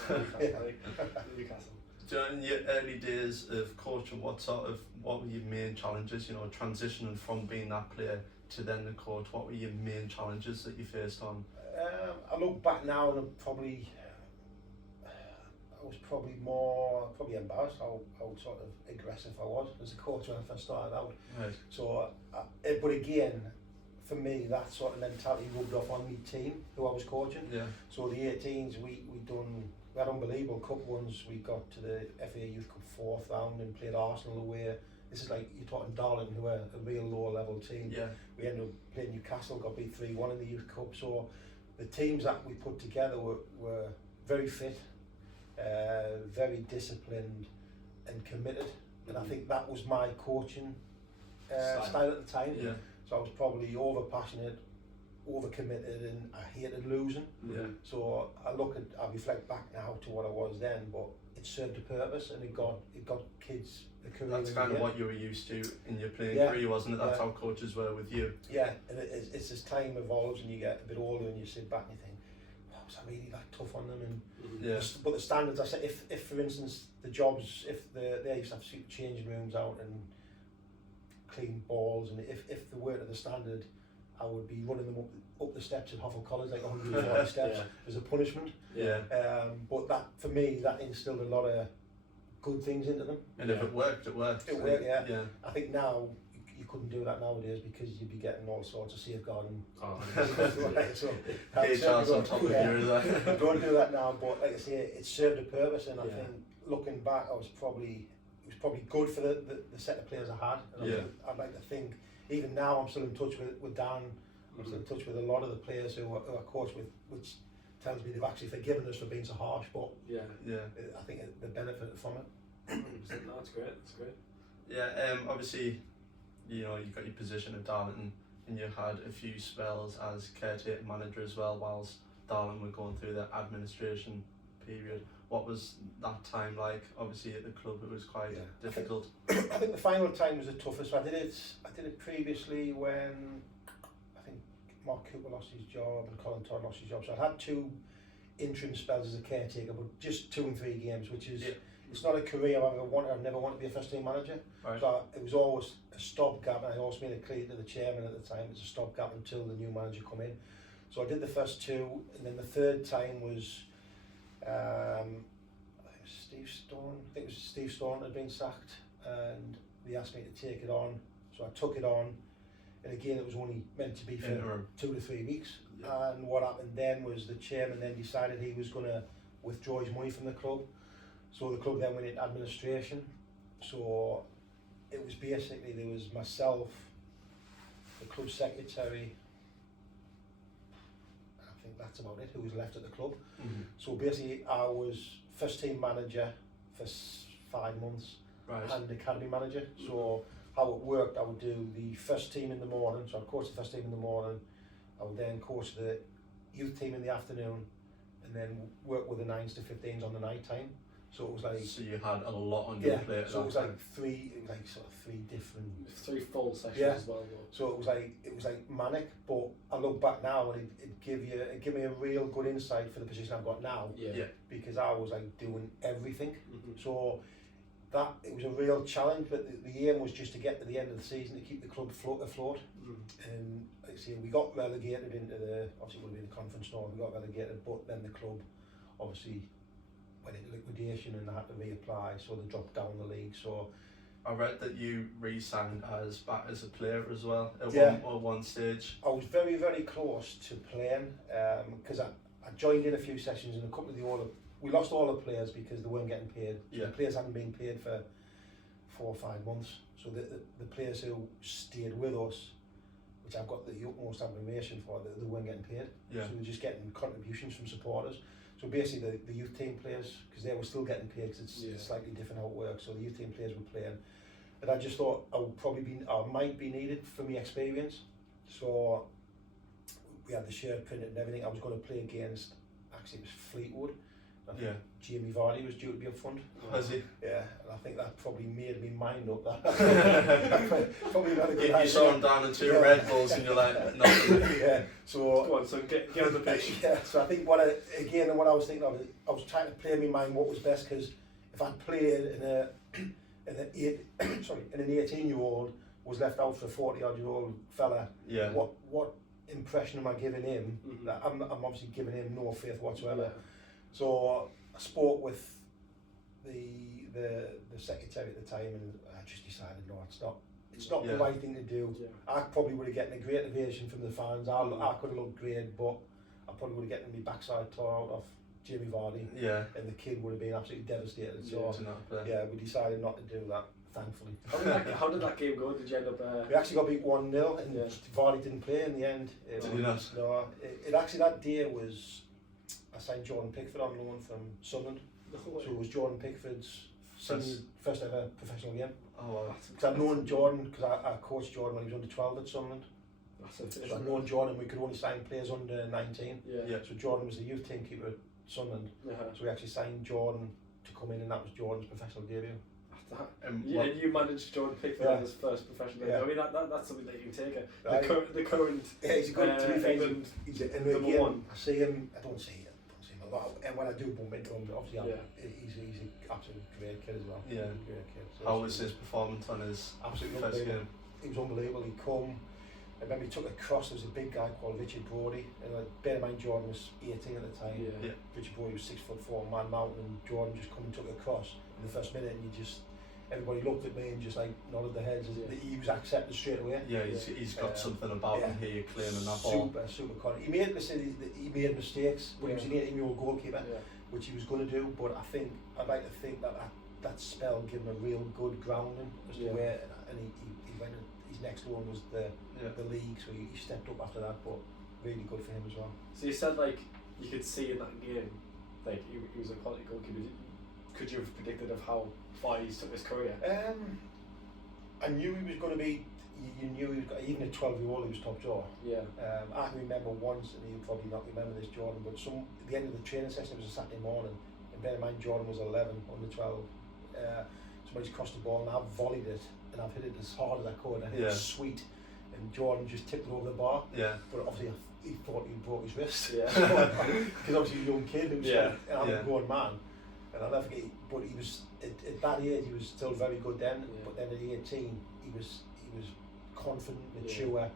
Newcastle. During your early days of coaching, what were your main challenges? You know, transitioning from being that player to then the coach. What were your main challenges that you faced on? I look back now and I was probably embarrassed how sort of aggressive I was as a coach when I first started out. Right. So, but again, for me, that sort of mentality rubbed off on my team who I was coaching. Yeah. So the 18s, we had unbelievable cup ones. We got to the FA Youth Cup 4th round and played Arsenal away. This is like, you're talking Darlington, who are a real lower level team. Yeah. We ended up playing Newcastle, got beat 3-1 in the Youth Cup. So the teams that we put together were very fit, very disciplined and committed. And I think that was my coaching style at the time. Yeah. So I was probably over passionate, over committed, and I hated losing. Yeah. So I reflect back now to what I was then, but it served a purpose, and it got kids a career. That's kind of what you were used to in your playing career, wasn't it? That's how coaches were with you. Yeah, and it's as time evolves and you get a bit older and you sit back and you think, wow, was I really that tough on them? And but the standards, I said, if for instance the jobs, if they used to have changing rooms out and clean balls, and if they weren't at the standard, I would be running them up the steps at Hoffel College, like 140 steps as a punishment. Yeah. But that, for me, that instilled a lot of good things into them. And if it worked, it worked. It worked, yeah. I think now you couldn't do that nowadays because you'd be getting all sorts of safeguarding. So HR's on top of you, is that? Don't do that now, but like I say, it served a purpose, and I think looking back, it was probably good for the set of players I had. And I'd like to think, even now, I'm still in touch with Dan. I'm still in touch with a lot of the players who I coach with, which tells me they've actually forgiven us for being so harsh. But I think they benefited from it. No, that's great. That's great. Yeah. Obviously, you know, you got your position at Darlington, and you had a few spells as caretaker manager as well, whilst Darlington were going through the administration period. What was that time like? Obviously at the club it was quite difficult. I think the final time was the toughest. I did it previously when I think Mark Cooper lost his job and Colin Todd lost his job. So I had 2 interim spells as a caretaker, but just 2 and 3 games, which is it's not a career I've ever wanted. I've never wanted to be a first team manager. Right. So it was always a stopgap, and I also made it clear to the chairman at the time it's a stopgap until the new manager come in. So I did the first 2, and then the third time was I think it was Steve Stone had been sacked, and they asked me to take it on, so I took it on, and again it was only meant to be for 2 to 3 weeks. And what happened then was the chairman then decided he was going to withdraw his money from the club, so the club then went into administration. So it was basically, there was myself, the club secretary, I think that's about it, who was left at the club. So basically I was first team manager for 5 months and academy manager. So how it worked, I would do the first team in the morning, so I'd coach the first team in the morning, I would then coach the youth team in the afternoon, and then work with the 9s to 15s on the night time. So it was like, so you had a lot on your plate. So it was like 3 different, 3 full sessions as well. Though. So it was like manic, but I look back now and it give me a real good insight for the position I've got now. Because I was like doing everything. So that it was a real challenge, but the aim was just to get to the end of the season to keep the club afloat. And like I say, we got relegated into obviously it would have been the Conference North. We got relegated, but then the club obviously went into liquidation and they had to reapply, so they dropped down the league. So I read that you re-signed back as a player as well at one stage. I was very, very close to playing because I joined in a few sessions and a couple of we lost all the players because they weren't getting paid. So the players hadn't been paid for 4 or 5 months. So the players who stayed with us, which I've got the utmost admiration for, they weren't getting paid. Yeah. So they're just getting contributions from supporters. So basically the youth team players, because they were still getting paid because it's slightly different how it works. So the youth team players were playing. And I just thought I might be needed for my experience. So we had the shirt printed and everything. I was going to play against, actually it was Fleetwood. Yeah. Jamie Vardy was due to be up front. Was he? Yeah, and I think that probably made me mind up. That probably not a good idea. You saw him down in 2 Red Bulls and you're like, no. Yeah, so go on, so get on the pitch. Yeah, so I think what I was thinking of, I was trying to play in my mind what was best, because if I played in an 18-year-old was left out for a 40-odd-year-old fella, what impression am I giving him? That I'm obviously giving him no faith whatsoever. Yeah. So I spoke with the secretary at the time, and I just decided, no, it's not the right thing to do. Yeah. I probably would have gotten a great ovation from the fans. I could have looked great, but I probably would have gotten my backside tore out of Jamie Vardy. Yeah. And the kid would have been absolutely devastated. So we decided not to do that, thankfully. How did that game go? Did you end up? We actually got beat 1-0, and Vardy didn't play in the end. Did he not? No, it actually, that day was, I signed Jordan Pickford on loan from Sunderland. So it was Jordan Pickford's first ever professional game. Oh wow. Because I'd known Jordan, because I coached Jordan when he was under 12 at Sunderland. So I'd known Jordan, we could only sign players under 19. Yeah. So Jordan was the youth team keeper at Sunderland. So we actually signed Jordan to come in, and that was Jordan's professional debut. You managed Jordan Pickford as his first professional debut. I mean, that's something that you can take. The current he's a good, to be fair, England number one. I see him, I don't see him a lot, and when I do bump into him, obviously he's an absolute great kid as well. Yeah. Great kid. So how was his performance on his first game? He was unbelievable. He come, I remember he took a cross. There was a big guy called Richard Brodie, and bear in mind Jordan was 18 at the time. Yeah. Richard Brodie was 6'4", man mountain, and Jordan just come and took a cross in the first minute, and everybody looked at me and just like nodded their heads. He was accepted straight away. Yeah, he's got something about him here claiming that ball. Super confident. He made mistakes, but he was an 18-year-old goalkeeper, which he was going to do. But I'd like to think that spell gave him a real good grounding as to where, and he went. His next one was the league, so he stepped up after that. But really good for him as well. So you said like you could see in that game, like he was a quality goalkeeper. Could you have predicted of how far he took his career? I knew he was going to be. You knew he was, even at 12-year-old, he was top drawer. Yeah. I can remember once, and you'll probably not remember this, Jordan, but at the end of the training session, it was a Saturday morning, and bear in mind Jordan was 11, under 12. Somebody's crossed the ball, and I've volleyed it, and I've hit it as hard as I could. I hit it sweet, and Jordan just tipped it over the bar. Yeah. But obviously, he thought he broke his wrist. Yeah. Because obviously, he's a young kid, and I'm a grown man. And I'll never forget, but he was at that age he was still very good then. Yeah. But then at 18, he was confident, mature.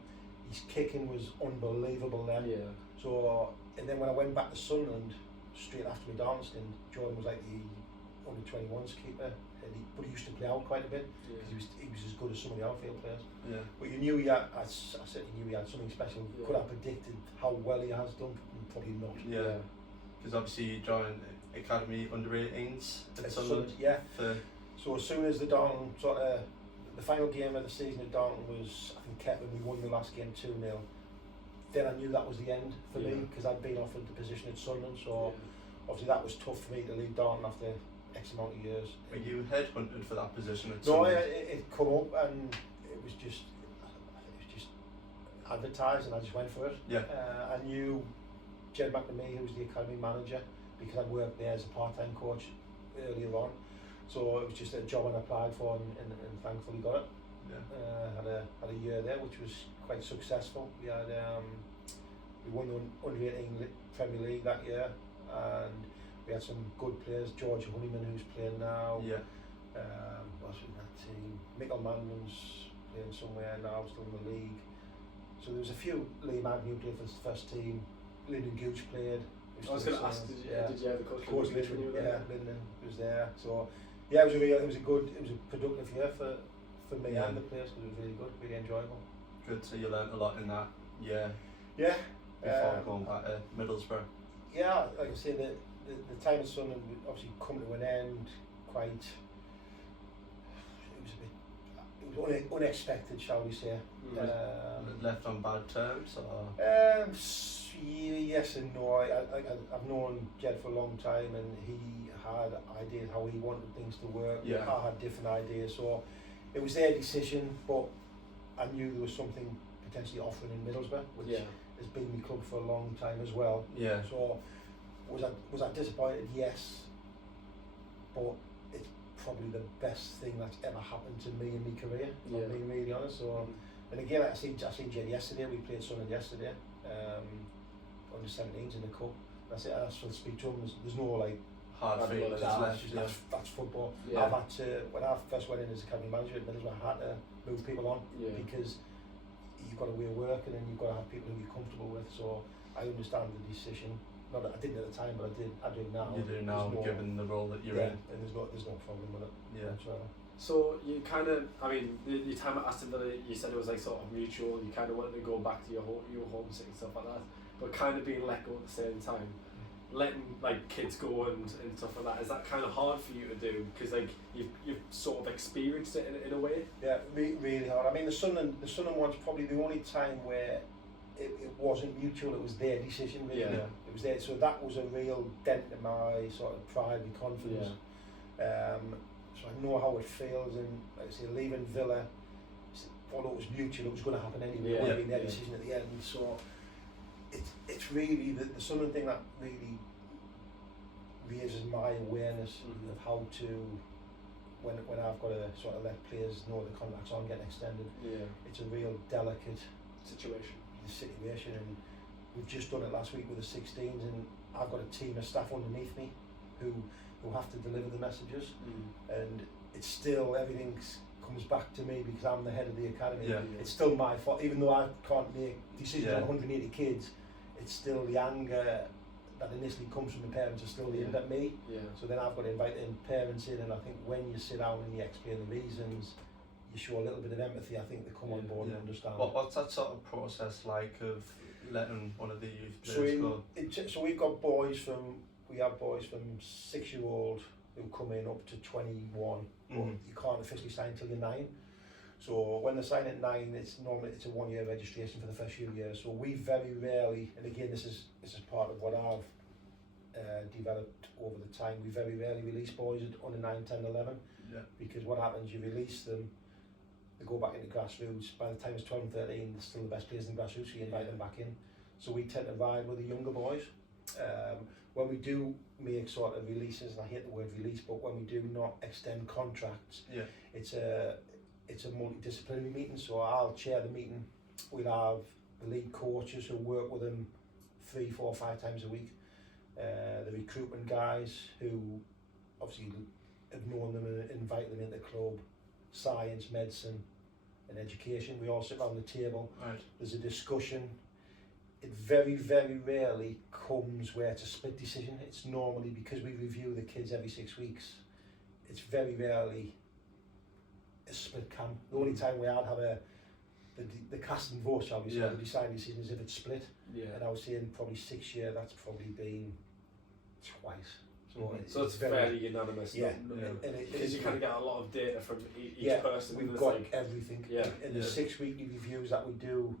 His kicking was unbelievable then. Yeah. So, and then when I went back to Sunderland straight after my Darmstadt, Jordan was like the under 21s keeper, but he used to play out quite a bit because he was as good as some of the outfield players. Yeah. But you knew he had. I certainly knew he had something special. Yeah. Could I predicted how well he has done? Probably not. Yeah. Because obviously you joined academy under 18s at Sunderland. So as soon as the final game of the season at Darlington was, I think, Kevin, we won the last game 2-0. Then I knew that was the end for me, because I'd been offered the position at Sunderland. So obviously that was tough for me to leave Darlington after X amount of years. Were you headhunted for that position at Sunderland? No, it come up, and it was just advertised, and I just went for it. Yeah. I knew Jed McNamee, who was the academy manager, because I'd worked there as a part-time coach earlier on. So it was just a job I applied for, and thankfully got it. Yeah. Had a year there, which was quite successful. We won the under 18 Premier League that year, and we had some good players. George Honeyman, who's playing now. Yeah. What's in that team? Michael Manman's playing somewhere now, still in the league. So there was a few. Liam Agnew played for the first team. Lyndon Gooch played. I was going to ask, did you have the coach Linden? Yeah, Linden was there. So Yeah, it was a productive year for me and the players, because it was really good, really enjoyable. Good, so you learnt a lot in that year. Yeah. Before going back to Middlesbrough. Yeah, like I say, the time at Sunderland obviously come to an end quite. It was unexpected, shall we say. Left on bad terms, or? Yes and no. I've known Jed for a long time, and he had ideas how he wanted things to work. Yeah. I had different ideas, so it was their decision. But I knew there was something potentially offering in Middlesbrough, which has been my club for a long time as well. Yeah. So was I disappointed? Yes. But it's probably the best thing that's ever happened to me in my career. If I'm being really honest. So. And again, I seen Jed yesterday. We played Sunderland yesterday, under 17s in the cup. That's it. I still speak to him. There's no like hard feelings left. That's football. Yeah. I've had to, when I first went in as a academy manager at Middlesbrough, I had to move people on because you've got a way of working and you've got to have people who you're comfortable with. So I understand the decision. Not that I didn't at the time, but I do now. You do now, given the role that you're in. And there's no problem with it. Yeah. So you kind of, I mean, your time at Aston Villa, you said it was like sort of mutual. You kind of wanted to go back to your homesick and stuff like that, but kind of being let go at the same time, letting like kids go and stuff like that. Is that kind of hard for you to do? Because like you've sort of experienced it in a way. Yeah, really hard. I mean, the Sunderland one's probably the only time where it wasn't mutual. It was their decision. Really. Yeah. It was there. So that was a real dent in my sort of pride and confidence. So I know how it feels, and like I say, leaving Villa, although it was mutual, it was going to happen anyway. It would have been their decision at the end. So it's really the Sunderland thing that really raises my awareness of how to, when I've got to sort of let players know the contracts aren't getting extended. Yeah. It's a real delicate situation, and we've just done it last week with the 16s, and I've got a team of staff underneath me who have to deliver the messages, and it's still, everything comes back to me because I'm the head of the academy. It's still my fault, even though I can't make decisions on 180 kids. It's still the anger that initially comes from the parents is still aimed at me. So then I've got to invite the parents in, and I think when you sit down and you explain the reasons, you show a little bit of empathy. I think they come on board and understand. What's that sort of process like of letting one of the youth players go? So we've got boys from 6-year-old who come in up to 21, but you can't officially sign till you're 9. So when they sign at 9, it's a 1-year registration for the first few years. So we very rarely, and again this is part of what I've developed over the time, we very rarely release boys at under 9, 10, 11, because what happens, you release them, they go back into grassroots. By the time it's 12 and 13, they're still the best players in grassroots, so you invite them back in. So we tend to ride with the younger boys. When we do make sort of releases, and I hate the word release, but when we do not extend contracts, it's a multidisciplinary meeting. So I'll chair the meeting. We'll have the lead coaches who work with them 3, 4, 5 times a week. The recruitment guys who obviously have known them and invite them into the club. Science, medicine, and education. We all sit around the table. Right. There's a discussion. It very, very rarely comes where it's a split decision. It's normally, because we review the kids every 6 weeks, it's very rarely a split camp. The only time where I'd have the casting vote, shall we say, the deciding decision is if it's split. And I would say in probably 6 years, that's probably been twice. So it's fairly unanimous. Because you kind of get a lot of data from each person. We've got everything. In the 6 weekly reviews that we do,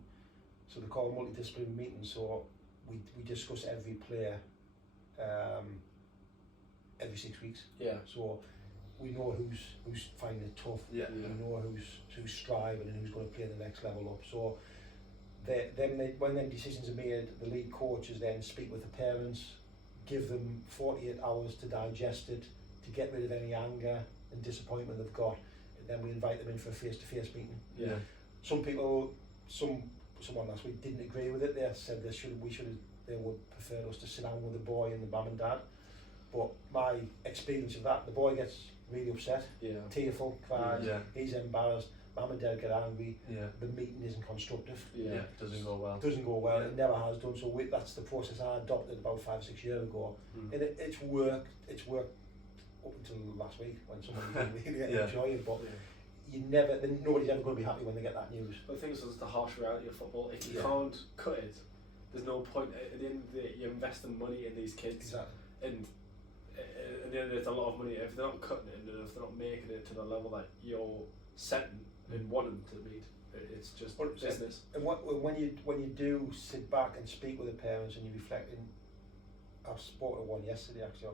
so they're called multidisciplinary meetings. So we discuss every player every 6 weeks. So we know who's finding it tough. We know who's striving and who's going to play the next level up. So when them decisions are made, the lead coaches then speak with the parents, give them 48 hours to digest it, to get rid of any anger and disappointment they've got, and then we invite them in for a face-to-face meeting. Someone last week didn't agree with it. They said they would prefer us to sit down with the boy and the mum and dad. But my experience of that, the boy gets really upset, tearful, cries, he's embarrassed. Mum and dad get angry. The meeting isn't constructive. Doesn't go well. It never has done. So that's the process I adopted about 5 or 6 years ago, and it's worked up until last week when someone was really enjoying, but nobody's ever going to be happy when they get that news. But the thing is, it's the harsh reality of football. If you can't cut it, there's no point. At the end of the day, you're investing money in these kids, exactly. And at the end of the day, it's a lot of money. If they're not cutting it, and if they're not making it to the level that you're setting and wanting to meet, it's just business. And when you do sit back and speak with the parents and you reflect, I spoke to one yesterday actually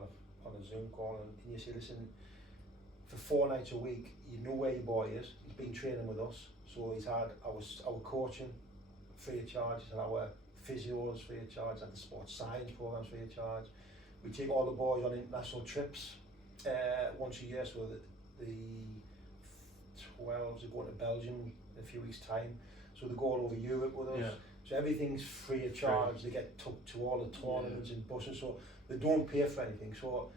on a Zoom call, and you say, listen, for 4 nights a week, you know where your boy is. He's been training with us, so he's had our coaching free of charge, and our physios free of charge, and the sports science programs free of charge. We take all the boys on international trips once a year, so the 12s are going to Belgium in a few weeks' time, so they go all over Europe with us. So everything's free of charge. They get took to all the tournaments and buses, so they don't pay for anything. So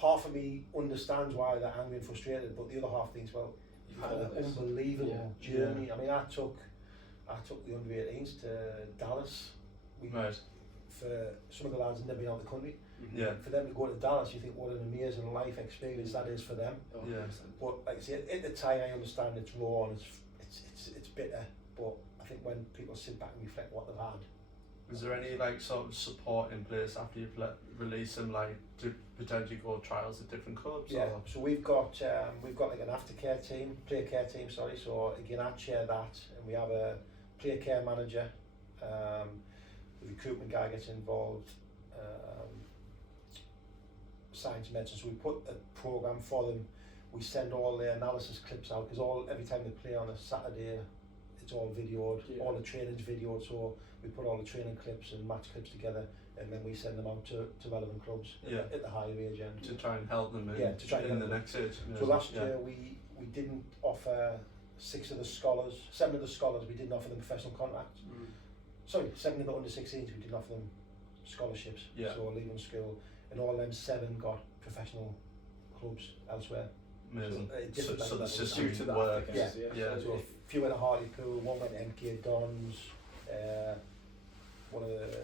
half of me understands why they're angry and frustrated, but the other half thinks, well, you've had an unbelievable journey. I mean, I took the under-18s to Dallas. For some of the lads had never been out of the country. For them to go to Dallas, you think what an amazing life experience that is for them. But like I say, at the time, I understand it's raw and it's bitter. But I think when people sit back and reflect what they've had. Was there any like sort of support in place after you've released them, like to potentially go trials at different clubs? Yeah. Or? So we've got like an aftercare team, player care team. Sorry. So again, I chair that, and we have a player care manager. The recruitment guy gets involved. Science medicine. So we put a program for them. We send all their analysis clips out because every time they play on a Saturday, it's all videoed. All the training's videoed. So we put all the training clips and match clips together, and then we send them out to relevant clubs at the higher age end. To try and help them in the next age. So last year we didn't offer 7 of the scholars, we didn't offer them professional contracts. Sorry, 7 of the under-16s, we didn't offer them scholarships. So leaving school, and all them 7 got professional clubs elsewhere. Amazing. So the system system to works. So a few went to Hartlepool, one went to MK Dons, one of the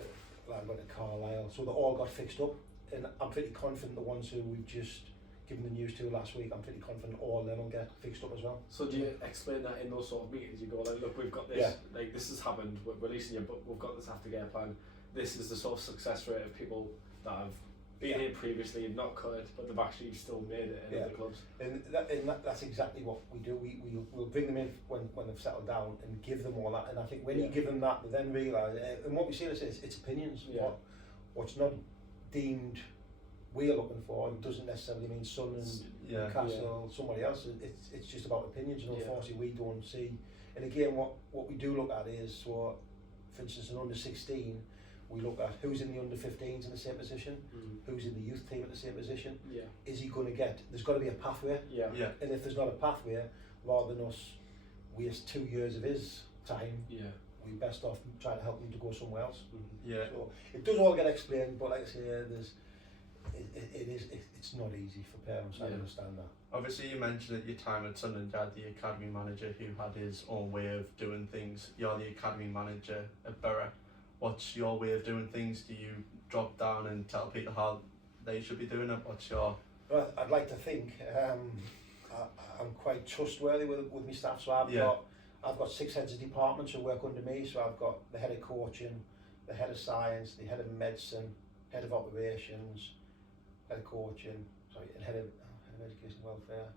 lads went to Carlisle. So they all got fixed up, and I'm pretty confident the ones who we've just given the news to last week, I'm pretty confident all of them will get fixed up as well. So do you explain that in those sort of meetings? You go like, look, we've got this, like this has happened, we're releasing your book, we've got this aftercare plan, this is the sort of success rate of people that have been here previously and not cut it, but they've actually still made it in other clubs. And that's exactly what we do. We'll bring them in when they've settled down and give them all that. And I think when you give them that, they then realise, and what we see is it's opinions. What's not deemed we're looking for, it doesn't necessarily mean Sun and Newcastle, somebody else. It's just about opinions, and unfortunately we don't see. And again, what we do look at is, for instance, an under 16, we look at who's in the under 15s in the same position, who's in the youth team at the same position. Is he going to get? There's got to be a pathway. And if there's not a pathway, rather than us waste 2 years of his time, we're best off trying to help him to go somewhere else. So it does all get explained, but like I say, it's not easy for parents. I understand that. Obviously, you mentioned at your time at Sunderland, you had the academy manager who had his own way of doing things. You're the academy manager at Borough. What's your way of doing things? Do you drop down and tell people how they should be doing it? What's your... Well, I'd like to think I'm quite trustworthy with my staff. So I've got 6 heads of departments who work under me. So I've got the head of coaching, the head of science, the head of medicine, head of operations, head of coaching, and head of education, welfare,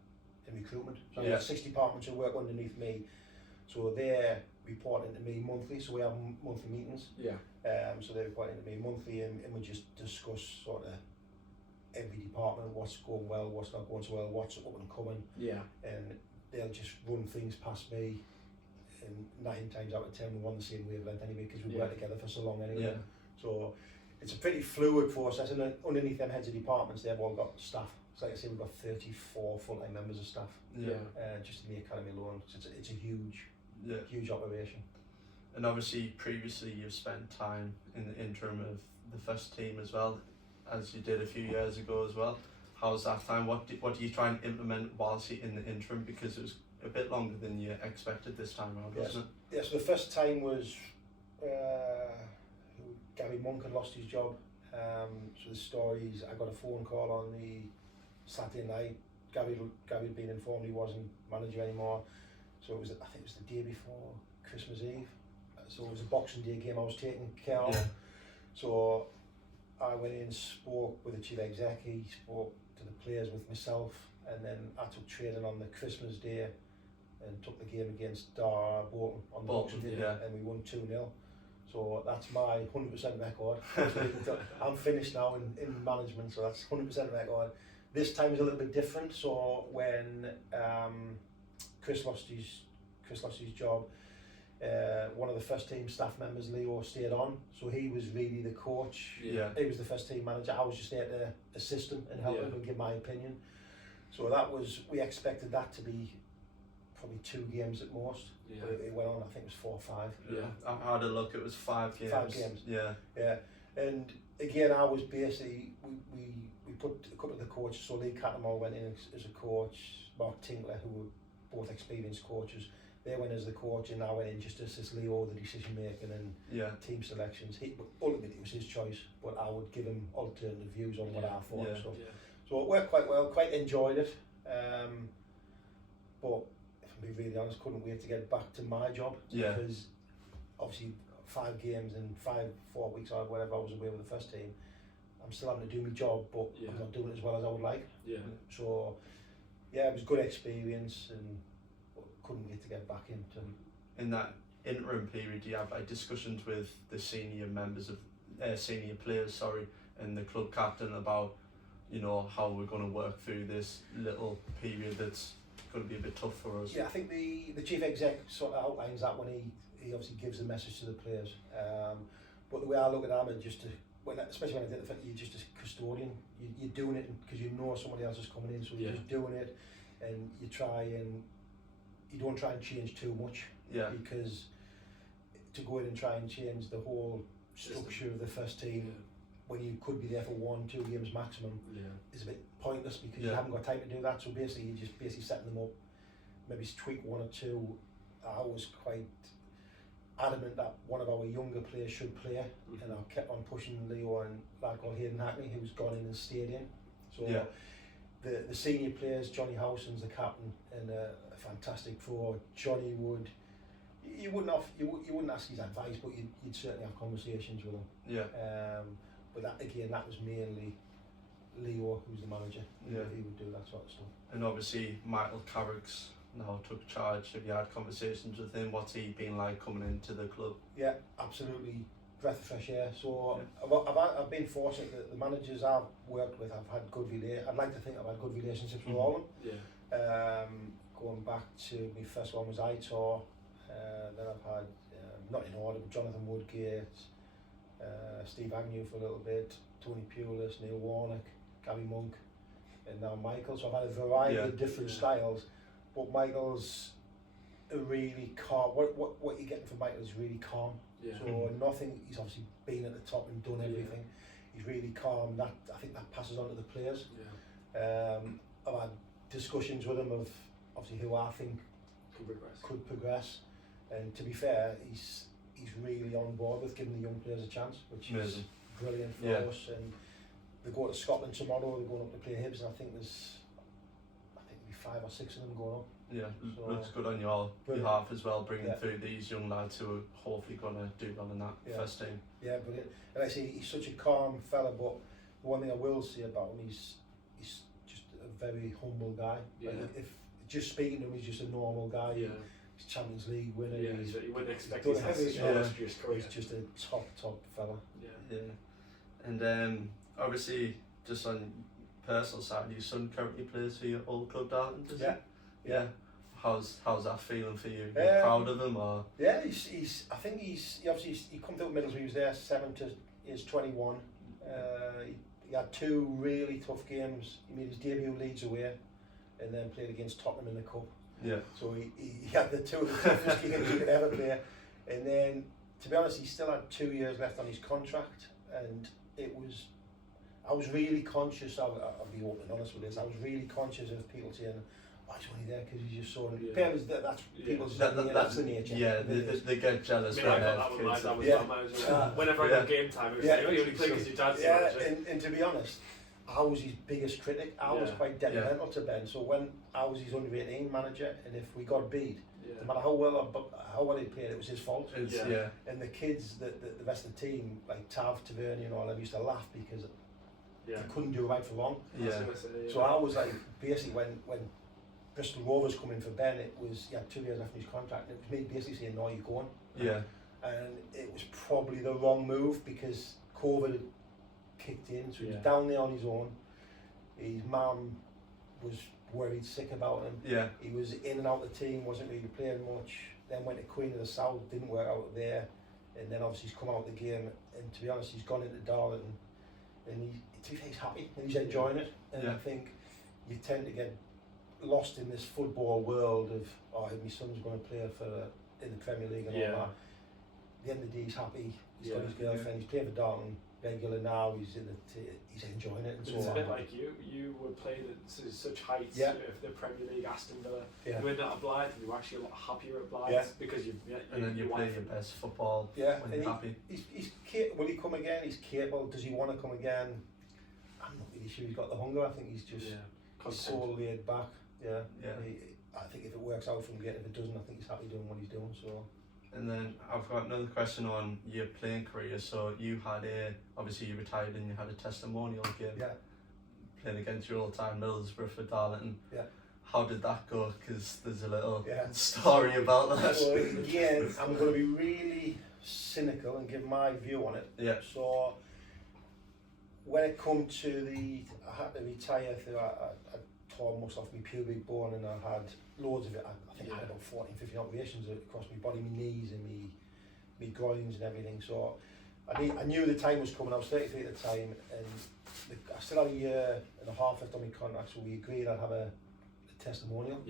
and recruitment. So I've got 6 departments who work underneath me. So they're reporting to me monthly. So we have monthly meetings. So they're reporting to me monthly, and we just discuss sort of every department, what's going well, what's not going so well, what's up and coming. And they'll just run things past me, and 9 times out of 10 we're on the same wavelength anyway, because we work together for so long anyway. So it's a pretty fluid process, and underneath them heads of departments, they've all got staff. So like I say, we've got 34 full-time members of staff. Just in the academy alone. So it's a huge operation. And obviously, previously you've spent time in the interim of the first team as well, as you did a few years ago as well. How's that time? What do you try and implement whilst you're in the interim? Because it was a bit longer than you expected this time around, wasn't it? Yeah, so the first time was Gary Monk had lost his job. So the story is, I got a phone call on the Saturday night. Gary had been informed he wasn't manager anymore, so I think it was the day before Christmas Eve. So it was a Boxing Day game I was taking care of. So I went in, spoke with the chief exec, he spoke to the players with myself, and then I took training on the Christmas Day and took the game against Bolton on Boxing Day, and we won 2-0. So that's my 100% record. I'm finished now in management, so that's 100% record. This time is a little bit different. So when Chris lost his job, one of the first team staff members, Leo, stayed on. So he was really the coach. He was the first team manager. I was just there to assist him and help him and give my opinion. So we expected that to be probably 2 games at most. But it went on, I think it was 4 or 5. I had a look, it was 5 games. 5 games. Yeah. And again, I was basically, we put a couple of the coaches, so Lee Cattermole went in as a coach, Mark Tinkler, who were both experienced coaches, they went as the coach, and I went in just to assist Leo with the decision making and team selections. Ultimately it was his choice, but I would give him alternative views on what I thought. So it worked quite well, quite enjoyed it. But if I'm being really honest, couldn't wait to get back to my job, because obviously 5 games and 4 weeks or whatever I was away with the first team, I'm still having to do my job, but I'm not doing it as well as I would like. So it was a good experience, and couldn't wait to get back into. In that interim period, do you have like discussions with the senior members of senior players, and the club captain about, you know, how we're going to work through this little period that's going to be a bit tough for us? Yeah, I think the chief exec sort of outlines that when he obviously gives the message to the players. But the way I look at it, just especially when I did you're just a custodian. You're doing it because you know somebody else is coming in, so you're just doing it, and you don't try and change too much. Because to go in and try and change the whole structure of the first team when you could be there for 1-2 games maximum is a bit pointless, because you haven't got time to do that. So basically you're just setting them up, maybe tweak 1 or 2. I was quite adamant that one of our younger players should play, and I kept on pushing Leo and a lad called Hayden Hackney, who's gone in and stayed in. So the senior players, Johnny Howson's the captain and a fantastic forward. Johnny you wouldn't ask his advice, but you'd certainly have conversations with him. But that was mainly Leo, who's the manager. He would do that sort of stuff. And obviously Michael Carrick's now took charge. Have you had conversations with him? What's he been like coming into the club? Yeah, absolutely, breath of fresh air. So I've been fortunate that the managers I've worked with, I've had good I'd like to think I've had good relationships with all of them. Going back to my first one was Aitor, then I've had, not in order, but Jonathan Woodgate, Steve Agnew for a little bit, Tony Pulis, Neil Warnock, Gary Monk, and now Michael. So I've had a variety of different styles, but Michael's a really calm. What you're getting from Michael is really calm. So nothing. He's obviously been at the top and done everything. He's really calm. I think that passes on to the players. I've had discussions with him of obviously who I think could progress, and to be fair, he's really on board with giving the young players a chance, which is brilliant for us. And they go to Scotland tomorrow. They're going up to play Hibs, and I think there'll be 5 or 6 of them going up. So looks good on your behalf as well, bringing through these young lads who are hopefully going to do well in that first team. Yeah, brilliant. And I say he's such a calm fella, but one thing I will say about him, he's just a very humble guy. Like if just speaking to him, he's just a normal guy. He's Champions League winner. You wouldn't expect he's just a top fella. And obviously, just on personal side, your son currently plays for your old club, Darton, does he? How's that feeling for you? Are you proud of him, or? Yeah, I think he come through Middlesbrough. He was there 7 to age 21. He had 2 really tough games. He made his debut Leeds away, and then played against Tottenham in the cup. So he had the 2 of the toughest games he could ever play. And then, to be honest, he still had 2 years left on his contract, and I was really conscious. I'll be open and honest with this. I was really conscious of people saying, "Oh, he's only there because he's just so." That's people's that's the nature. They get jealous. I thought that was my manager. Whenever I got game time, it was like, "Oh, you only play because your dad's the manager." And to be honest, I was his biggest critic. I was quite detrimental to Ben. So when I was his under-18 manager, and if we got beat, no matter how well he played, it was his fault. And the kids, the rest of the team, like Tav, Tavernier and all them, used to laugh because they couldn't do it right for long. So I was like, basically when Bristol Rovers come in for Ben, it was 2 years after his contract, and it was me basically saying, no, you're going. And it was probably the wrong move because COVID had kicked in, so he was down there on his own. His mum was worried sick about him. He was in and out of the team, wasn't really playing much. Then went to Queen of the South, didn't work out there. And then obviously he's come out of the game, and to be honest, he's gone into Darlington, and he's happy and he's enjoying it. And I think you tend to get lost in this football world of, oh, my son's going to play in the Premier League and all that. At the end of the day, he's happy. He's got his girlfriend. He's playing for Darlington regular now. He's enjoying it. And so it's a bit like you were playing at such heights of the Premier League, Aston Villa. You went out of Blythe, and you were actually a lot happier at Blythe because and then you play your best football when you're happy. Will he come again? He's capable. Does he want to come again? I'm not really sure he's got the hunger. I think he's just he's so laid back. I think if it works out for him, if it doesn't, I think he's happy doing what he's doing. So. And then I've got another question on your playing career. So you had obviously you retired and you had a testimonial game. Playing against your all-time Middlesbrough for Darlington. How did that go? Because there's a little story about that. Well, again, I'm going to be really cynical and give my view on it. So when it come to I had to retire. I tore most off my pubic bone, and I had loads of it. I think I had about 14, 15 operations across my body, my knees and my groins and everything. So I knew the time was coming. I was 33 at the time, and I still had a year and a half left on my contract, so we agreed I'd have a testimonial.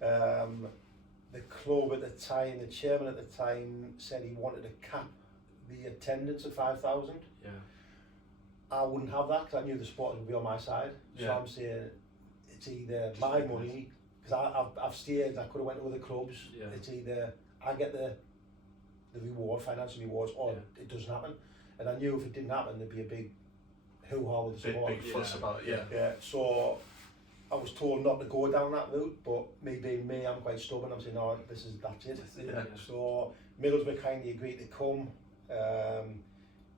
The club at the time, the chairman at the time, said he wanted to cap the attendance at 5,000. I wouldn't have that because I knew the supporters would be on my side. So I'm saying it's either my money, because I've stayed, I could have went to other clubs. It's either I get the reward, financial rewards, or it doesn't happen. And I knew if it didn't happen, there'd be a big hoo-ha with the support. Big fuss about it. So I was told not to go down that route, but me being me, I'm quite stubborn. I'm saying, no, that's it. So Middlesbrough kindly agreed to come.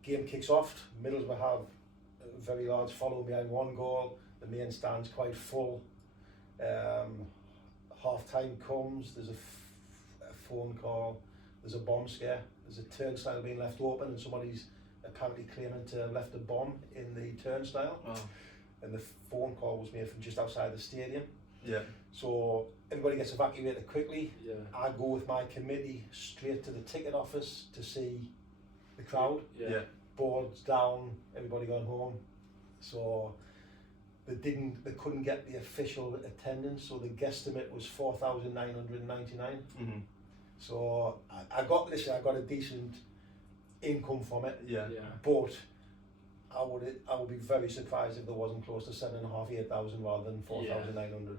Game kicks off. Middlesbrough have a very large following behind one goal. The main stand's quite full. Half time comes. There's a phone call. There's a bomb scare. There's a turnstile being left open, and somebody's apparently claiming to have left a bomb in the turnstile. And the phone call was made from just outside the stadium. So everybody gets evacuated quickly. I go with my committee straight to the ticket office to see the crowd. Boards down, everybody gone home. So they couldn't get the official attendance, so the guesstimate was 4,999. So I got a decent income from it. But I would be very surprised if there wasn't close to 7,500, 8,000 rather than 4,900.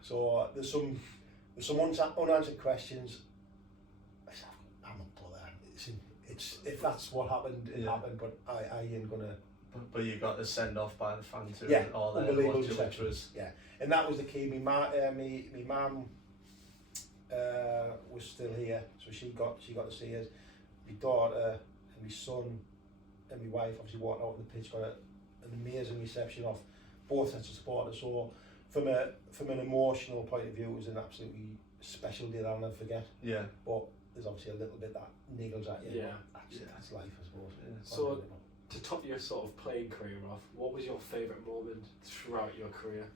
So there's some unanswered questions. I'm not bothered. If that's what happened, it happened. But I ain't gonna. But you got to send off by the fans and all that. Unbelievable reception. And that was the key. My mum was still here, so she got to see us. My daughter and my son and my wife obviously walked out on the pitch, got an amazing reception off both sets of supporters. So from an emotional point of view, it was an absolutely special day that I'll never forget. But there's obviously a little bit that niggles at you. That's life, I suppose. So to top your sort of playing career off, what was your favourite moment throughout your career?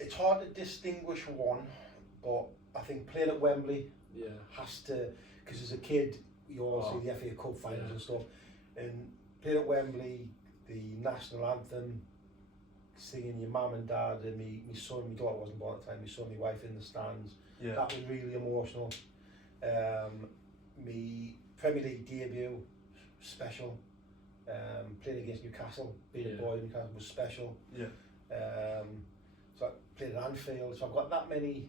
It's hard to distinguish one, but I think playing at Wembley has to, because as a kid you always see the FA Cup finals and stuff, and playing at Wembley, the national anthem, singing your mum and dad and my son, my daughter wasn't born at the time, my son, my wife in the stands, that was really emotional. My Premier League debut, special. Playing against Newcastle, being a boy in Newcastle was special. So I played at Anfield, so I've got that many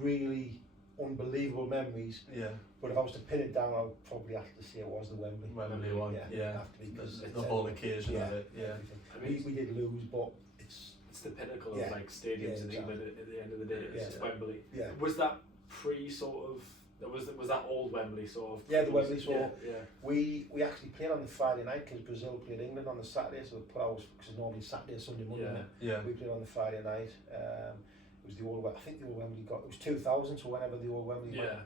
really unbelievable memories. Yeah. But if I was to pin it down, I would probably have to say it was the Wembley. Wembley one. Yeah. Have to be, because the whole occasion of it. Yeah. I mean, we did lose, but it's the pinnacle of like stadiums in England at the end of the day. It's Wembley. Yeah. Was that pre sort of? Was that old Wembley sort of? Yeah, the Wembley. So yeah. we actually played on the Friday night because Brazil played England on the Saturday. So we put ours because normally Saturday, Sunday, Monday. Yeah. We played on the Friday night. It was the old. I think the old Wembley got. It was 2000. So whenever the old Wembley. Yeah.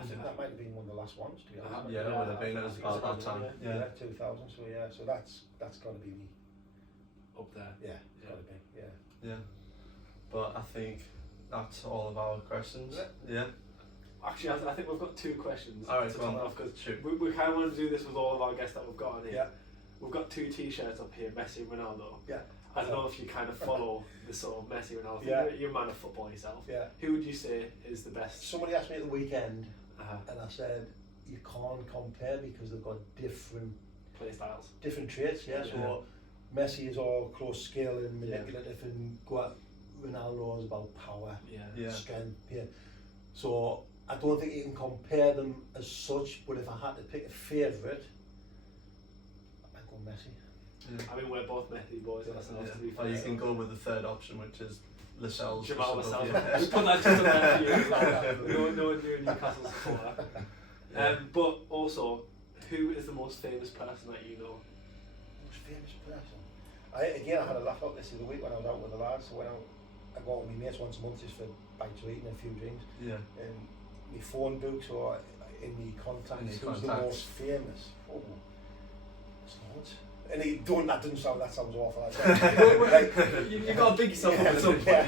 I think that might have been one of the last ones, to be honest. Yeah, it would have been at that time. Yeah, 2000. So so that's got to be me. Up there. Yeah, it's got to be. Yeah. Yeah. But I think that's all of our questions. Yeah. Actually, I think we've got 2 questions. Alright, to top off because we kind of want to do this with all of our guests that we've got on here. Yeah. We've got 2 T-shirts up here, Messi and Ronaldo. Yeah. I don't know if you kind of follow the sort of Messi Ronaldo thing. Yeah. You're a man of football yourself. Yeah. Who would you say is the best? Somebody asked me at the weekend, and I said you can't compare because they've got different play styles, different traits. Yeah. So Messi is all close skill and manipulative, and Ronaldo is about power, strength. Yeah. So I don't think you can compare them as such. But if I had to pick a favourite, I'd go Messi. Yeah. I mean, we're both Messi boys ourselves. To be fair. Or you can go with the third option, which is Lascelles. Jamal Lascelles. We put that just up there for you. No one knew Newcastle supporter. But also, who is the most famous person that you know? Most famous person? I had a laugh out this the other week when I was out with the lads. So I go out with my mates once a month just for bites to eat and a few drinks. Yeah. And my phone book, so in the contacts, who's the most famous? Oh, it's loads. And that sounds awful. You got to big yourself up at some point.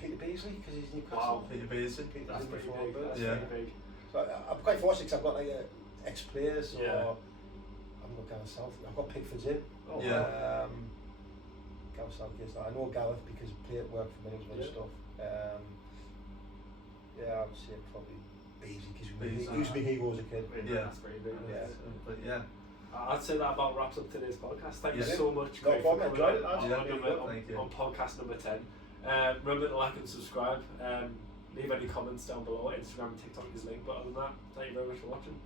Peter Beasley, because he's Newcastle. Wow, Peter Beasley. That's pretty big. That's pretty big. So I'm quite fortunate because I've got like ex-players. So I'm not Gareth South. I've got Pickford's in. Oh, Gareth Southgate. I know Gareth because he played at work for me and stuff. I would say probably Beasley because he was my hero as a kid. That's pretty big. But I'd say that about wraps up today's podcast. Thank you so much, Craig, for coming on podcast number 10. Remember to like and subscribe. Leave any comments down below. Instagram and TikTok is linked. But other than that, thank you very much for watching.